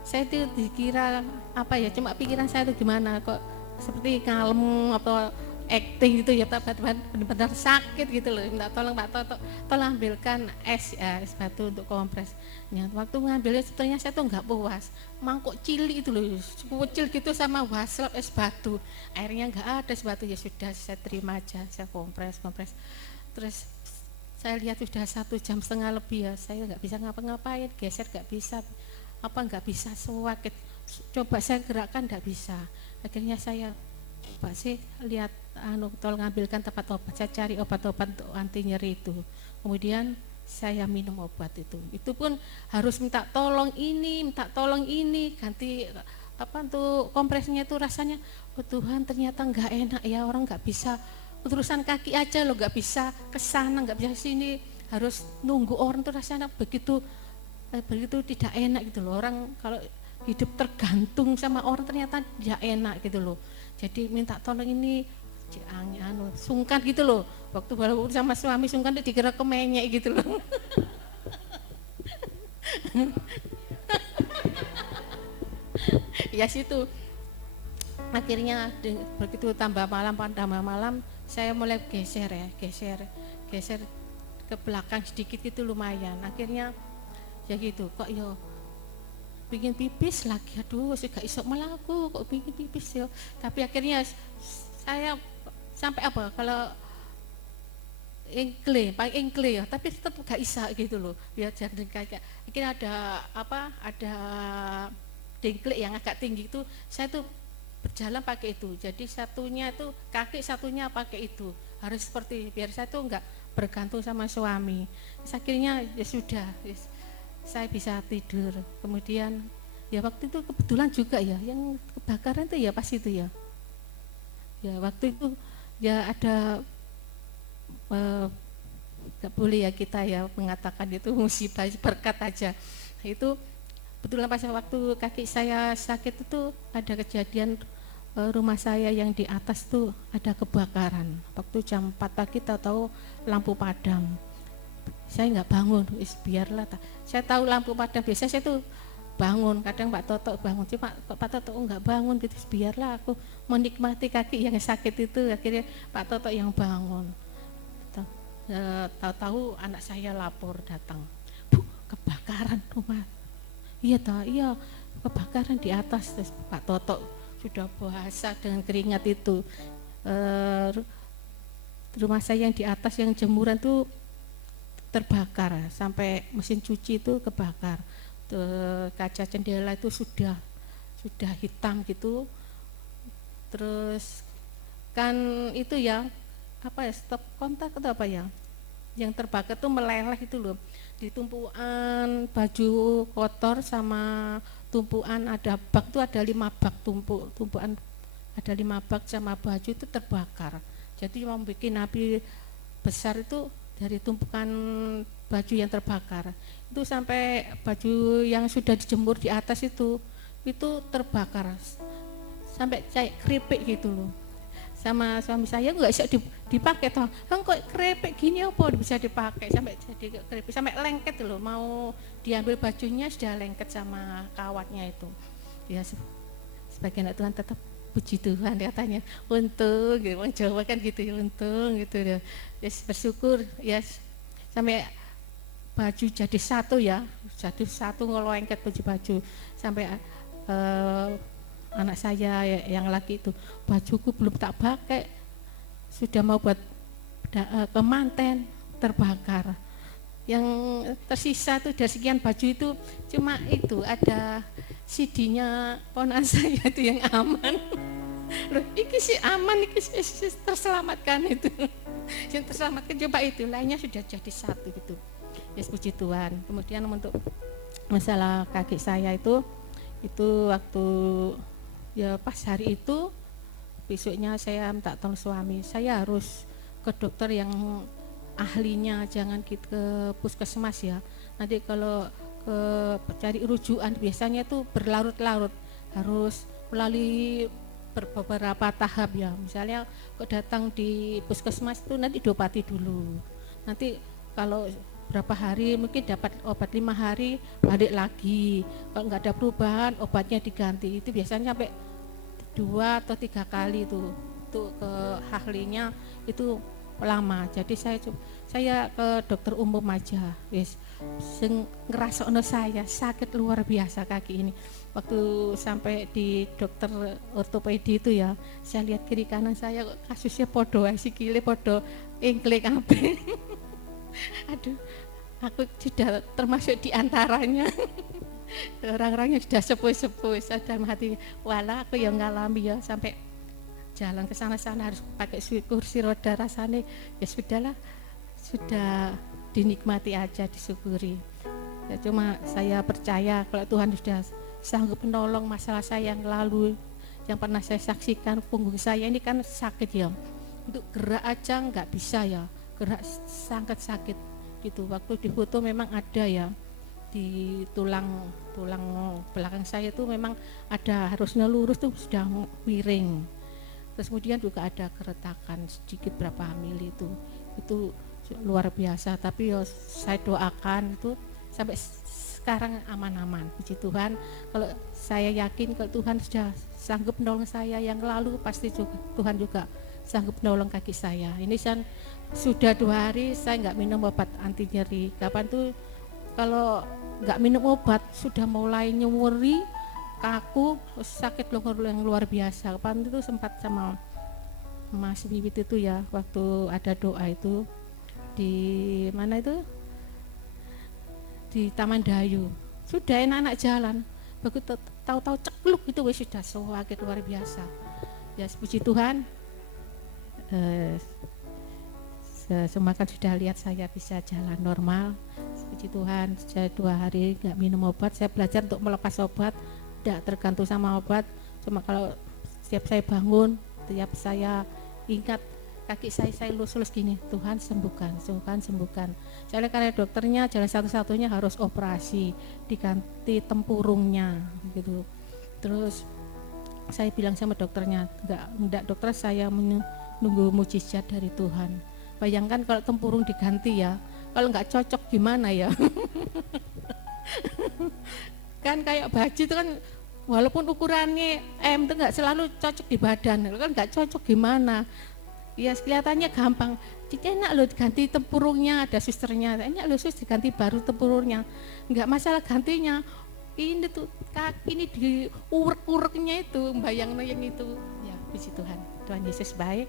saya itu dikira apa ya, cuma pikiran saya itu gimana kok seperti ngalem atau acting gitu ya, benar-benar sakit gitu loh. Minta tolong Pak Toto, tolong ambilkan es batu untuk kompres. Ya, waktu ngambilnya sebetulnya saya tuh nggak puas, mangkok cilik itu loh, kecil gitu sama waslap es batu, airnya nggak ada es batu. Ya sudah, saya terima aja, saya kompres. Terus saya lihat sudah 1,5 jam lebih ya, saya nggak bisa ngapa-ngapain, geser nggak bisa, nggak bisa sakit. Coba saya gerakkan nggak bisa. Akhirnya saya coba sih lihat tolong ngambilkan tempat obat, saya cari obat-obat untuk anti nyeri itu. Kemudian saya minum obat itu pun harus minta tolong ini ganti untuk kompresnya itu. Rasanya oh Tuhan, ternyata nggak enak ya, orang nggak bisa urusan kaki aja loh, nggak bisa kesana, nggak bisa sini, harus nunggu orang tuh. Rasanya begitu tidak enak gitu loh. Orang kalau hidup tergantung sama orang ternyata tidak enak gitu loh. Jadi minta tolong ini sungkan gitu loh. Waktu baru sama suami sungkan itu dikira kemenyek gitu loh. Ya situ. Akhirnya begitu tambah malam saya mulai geser ke belakang sedikit gitu lumayan. Akhirnya ya gitu, kok yo pingin pipis lagi, aduh saya gak iso melaku kok pingin pipis ya. Tapi akhirnya saya sampai apa kalau paling engkle ya, tapi tetap gak bisa gitu loh. Biar jadi kayak akhirnya ada dengklik yang agak tinggi itu, saya tuh berjalan pakai itu. Jadi satunya itu kaki, satunya pakai itu. Harus seperti biar saya tuh enggak bergantung sama suami. Akhirnya ya sudah, saya bisa tidur. Kemudian ya waktu itu kebetulan juga ya yang kebakaran itu ya pas itu ya. Ya waktu itu ya ada nggak boleh ya kita ya mengatakan itu musibah, berkat aja. Itu betulan pas waktu kaki saya sakit itu ada kejadian rumah saya yang di atas tuh ada kebakaran. Waktu jam 4 pagi tahu lampu padam. Saya nggak bangun, biarlah. Saya tahu lampu padam, biasanya saya tuh bangun, kadang Pak Toto bangun, cuma Pak Toto nggak bangun gitu, biarlah aku menikmati kaki yang sakit itu. Akhirnya Pak Toto yang bangun. Tahu-tahu anak saya lapor datang, Bu, kebakaran rumah. Iya kebakaran di atas. Terus Pak Toto sudah basah dengan keringat itu. Rumah saya yang di atas yang jemuran tuh terbakar, sampai mesin cuci itu kebakar. Kaca jendela itu sudah hitam gitu. Terus kan itu ya stop kontak atau apa ya, yang terbakar tuh meleleh itu loh, di tumpuan baju kotor sama tumpuan ada bak tuh, ada 5 bak tumpuan ada 5 bak sama baju itu terbakar. Jadi membuat api besar itu dari tumpukan baju yang terbakar itu, sampai baju yang sudah dijemur di atas itu terbakar sampai kayak keripik gitu loh. Sama suami saya nggak bisa dipakai toh, kok keripik gini apa bisa dipakai, sampai jadi keripik, sampai lengket loh, mau diambil bajunya sudah lengket sama kawatnya itu. Ya sebagian Tuhan tetap puji Tuhan katanya, untung gitu, orang Jawa kan gitu ya, untung gitu ya. Yes, bersyukur ya, sampai baju jadi satu ngelengket baju sampai anak saya yang laki itu, bajuku belum tak pakai sudah mau buat kemanten terbakar. Yang tersisa tuh dari sekian baju itu cuma itu ada CD-nya ponakan saya itu yang aman. Loh, iki sih aman, iki sih terselamatkan itu. Yang terselamatkan coba itu, lainnya sudah jadi satu gitu. Yes, puji Tuhan. Kemudian untuk masalah kaki saya itu waktu ya pas hari itu, besoknya saya minta tolong suami, saya harus ke dokter yang ahlinya, jangan ke puskesmas ya. Nanti kalau ke cari rujukan biasanya tuh berlarut-larut, harus melalui beberapa tahap ya. Misalnya kok datang di puskesmas itu nanti diobati dulu. Nanti kalau berapa hari mungkin dapat obat 5 hari, balik lagi. Kalau nggak ada perubahan obatnya diganti. Itu biasanya sampai 2 atau 3 kali itu ke ahlinya itu lama. Jadi saya ke dokter umum aja. Wis ngerasokno saya sakit luar biasa kaki ini. Waktu sampai di dokter ortopedi itu ya, saya lihat kiri kanan saya kok kasusnya podo, sikile podo engklek kabeh. Aduh, aku sudah termasuk di antaranya. Orang-orang yang sudah sepuh-sepuh, dalam hati, walah aku yang ngalami ya, sampai jalan ke sana-sana harus pakai kursi roda, rasanya ya sudahlah, sudah dinikmati aja, disyukuri. Ya, cuma saya percaya kalau Tuhan sudah sanggup menolong masalah saya yang lalu, yang pernah saya saksikan. Punggung saya ini kan sakit ya, untuk gerak aja nggak bisa ya, gerak sangat sakit gitu. Waktu di foto memang ada ya, di tulang belakang saya itu memang ada, harusnya lurus tuh sudah miring. Terus kemudian juga ada keretakan sedikit berapa mili itu luar biasa. Tapi ya saya doakan itu sampai sekarang aman-aman, puji Tuhan. Kalau saya yakin kalau Tuhan sudah sanggup menolong saya yang lalu, pasti juga Tuhan juga sanggup menolong kaki saya. Ini sudah 2 hari saya nggak minum obat anti nyeri. Kapan tuh kalau nggak minum obat sudah mulai nyeri, kaku, sakit yang luar biasa. Kemarin itu sempat sama Mas Bibit itu ya, waktu ada doa itu di mana itu, di Taman Dayu, sudah enak-enak jalan, begitu tahu-tahu cekluk itu wis sudah sakit luar biasa. Ya puji Tuhan, semua kan sudah lihat saya bisa jalan normal. Puji Tuhan, saya 2 hari nggak minum obat. Saya belajar untuk melepas obat, tidak tergantung sama obat. Cuma kalau setiap saya bangun, setiap saya ingat kaki saya lus-lus gini, Tuhan sembuhkan, sembuhkan. Soalnya karena dokternya jalan satu-satunya harus operasi, diganti tempurungnya gitu. Terus saya bilang sama dokternya, enggak dokter, saya menunggu mujizat dari Tuhan. Bayangkan kalau tempurung diganti ya, kalau nggak cocok gimana ya? Kan kayak baju itu kan walaupun ukurannya M itu nggak selalu cocok di badan, kan nggak cocok gimana? Ya kelihatannya gampang, enak loh diganti tempurungnya, ada susternya, enak loh sus diganti baru tempurungnya, nggak masalah gantinya. Ini tuh kaki ini di urek-ureknya itu, bayangin yang itu. Ya puji Tuhan, Tuhan Yesus baik.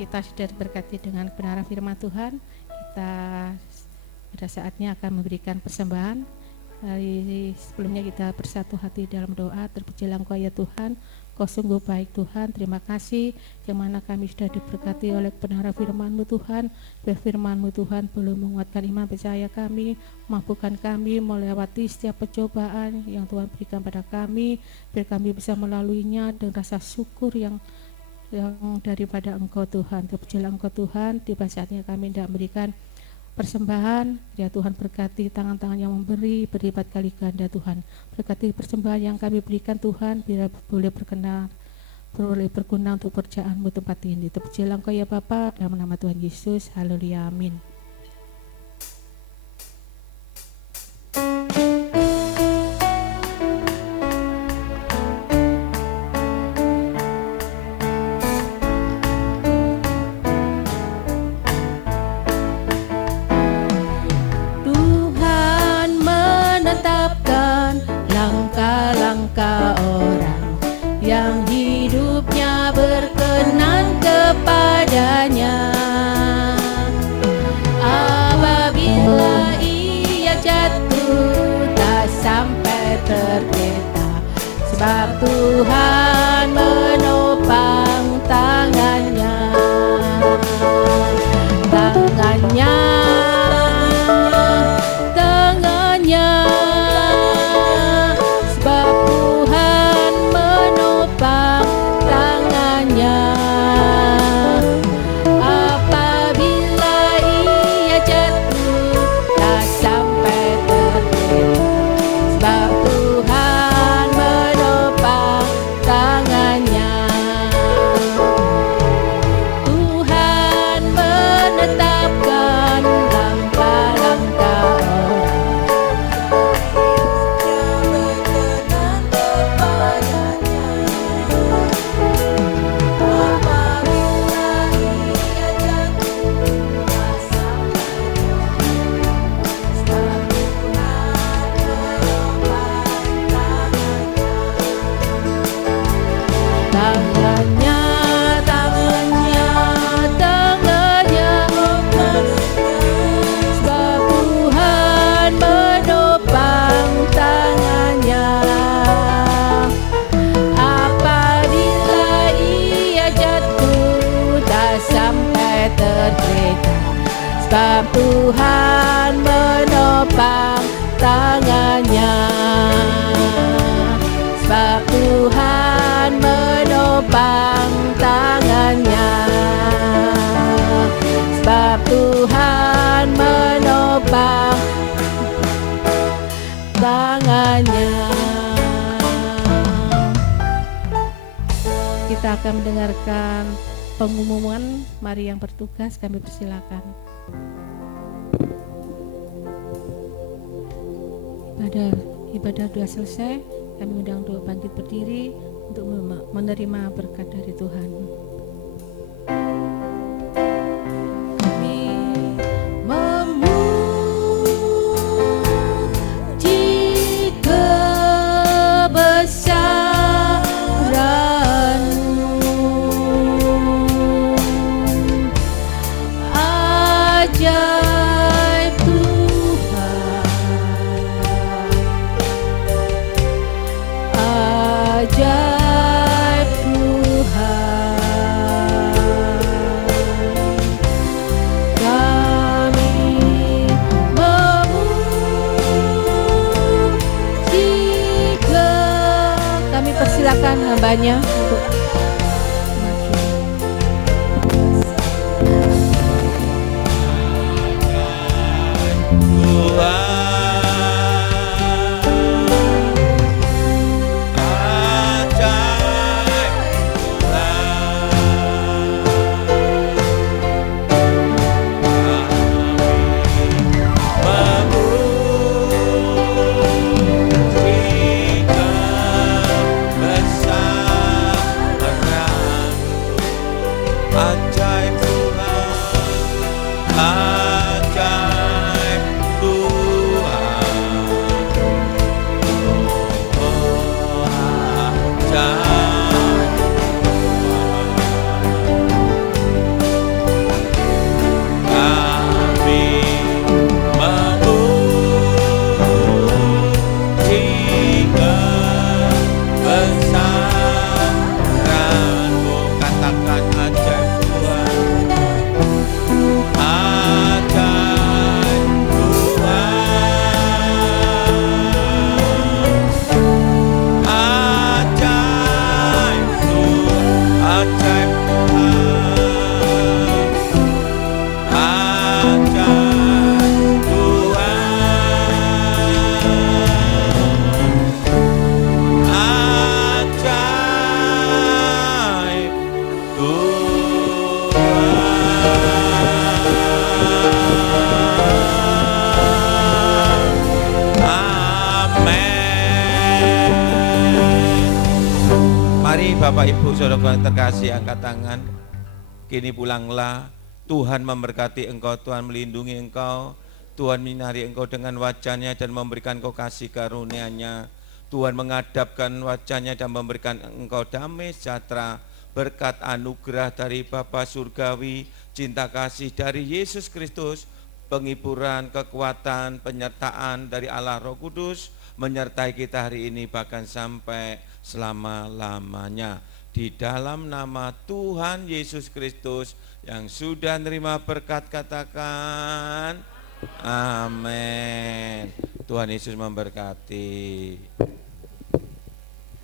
Kita sudah berkati dengan kebenaran firman Tuhan. Kita pada saatnya akan memberikan persembahan. Sebelumnya kita bersatu hati dalam doa. Terpujilah Engkau ya Tuhan, Kau sungguh baik Tuhan. Terima kasih yang mana kami sudah diberkati oleh kebenaran firman-Mu Tuhan. Biar firman-Mu Tuhan belum menguatkan iman percaya kami, mampukan kami melewati setiap percobaan yang Tuhan berikan pada kami, biar kami bisa melaluinya dengan rasa syukur yang daripada Engkau Tuhan. Terpujilah Engkau Tuhan. Tiba saatnya kami tidak memberikan persembahan, ya Tuhan berkati tangan-tangan yang memberi berlipat kali ganda Tuhan. Berkati persembahan yang kami berikan Tuhan, biar boleh berguna untuk pekerjaan-Mu tempat ini. Terpujilah Engkau ya Bapa, dalam nama Tuhan Yesus. Haleluya, amin. Sebab Tuhan menopang tangannya, tangannya, tangannya. Sebab Tuhan menopang tangannya. Apabila ia jatuh tak sampai tergeletak. Sebab Tuhan menopang tangannya. Tuhan menetapkan langkah-langkah tangannya, tangannya, tangannya. Sebab Tuhan menopang tangannya. Apabila ia jatuh tak sampai tergeletak. Sebab Tuhan menopang tangannya. Sebab Tuhan menopang tangannya. Sebab Tuhan menopang tangannya. Kita akan mendengarkan pengumuman. Mari yang bertugas kami persilakan. Ibadah sudah selesai. Kami undang untuk bangkit berdiri untuk menerima berkat dari Tuhan. Kami memuji keluarganya untuk maju. Ajaib Tuhan, ajaib Tuhan, oh ajaib Tuhan. Kami memuji kebesaran-Mu. Katakan ajaib Tuhan, ajaib Tuhan, ajaib Tuhan, ajaib Tuhan, ajaib Tuhan, ajaib Tuhan. Amin. Mari Bapak Ibu Saudara yang terkasih, angkat tangan. Kini pulanglah. Tuhan memberkati engkau, Tuhan melindungi engkau, Tuhan menyinari engkau dengan wajah-Nya dan memberikan engkau kasih karunia-Nya. Tuhan menghadapkan wajah-Nya dan memberikan engkau damai sejahtera, berkat anugerah dari Bapa Surgawi, cinta kasih dari Yesus Kristus, penghiburan, kekuatan, penyertaan dari Allah Roh Kudus menyertai kita hari ini bahkan sampai selama-lamanya. Di dalam nama Tuhan Yesus Kristus yang sudah menerima berkat, katakan amin. Tuhan Yesus memberkati.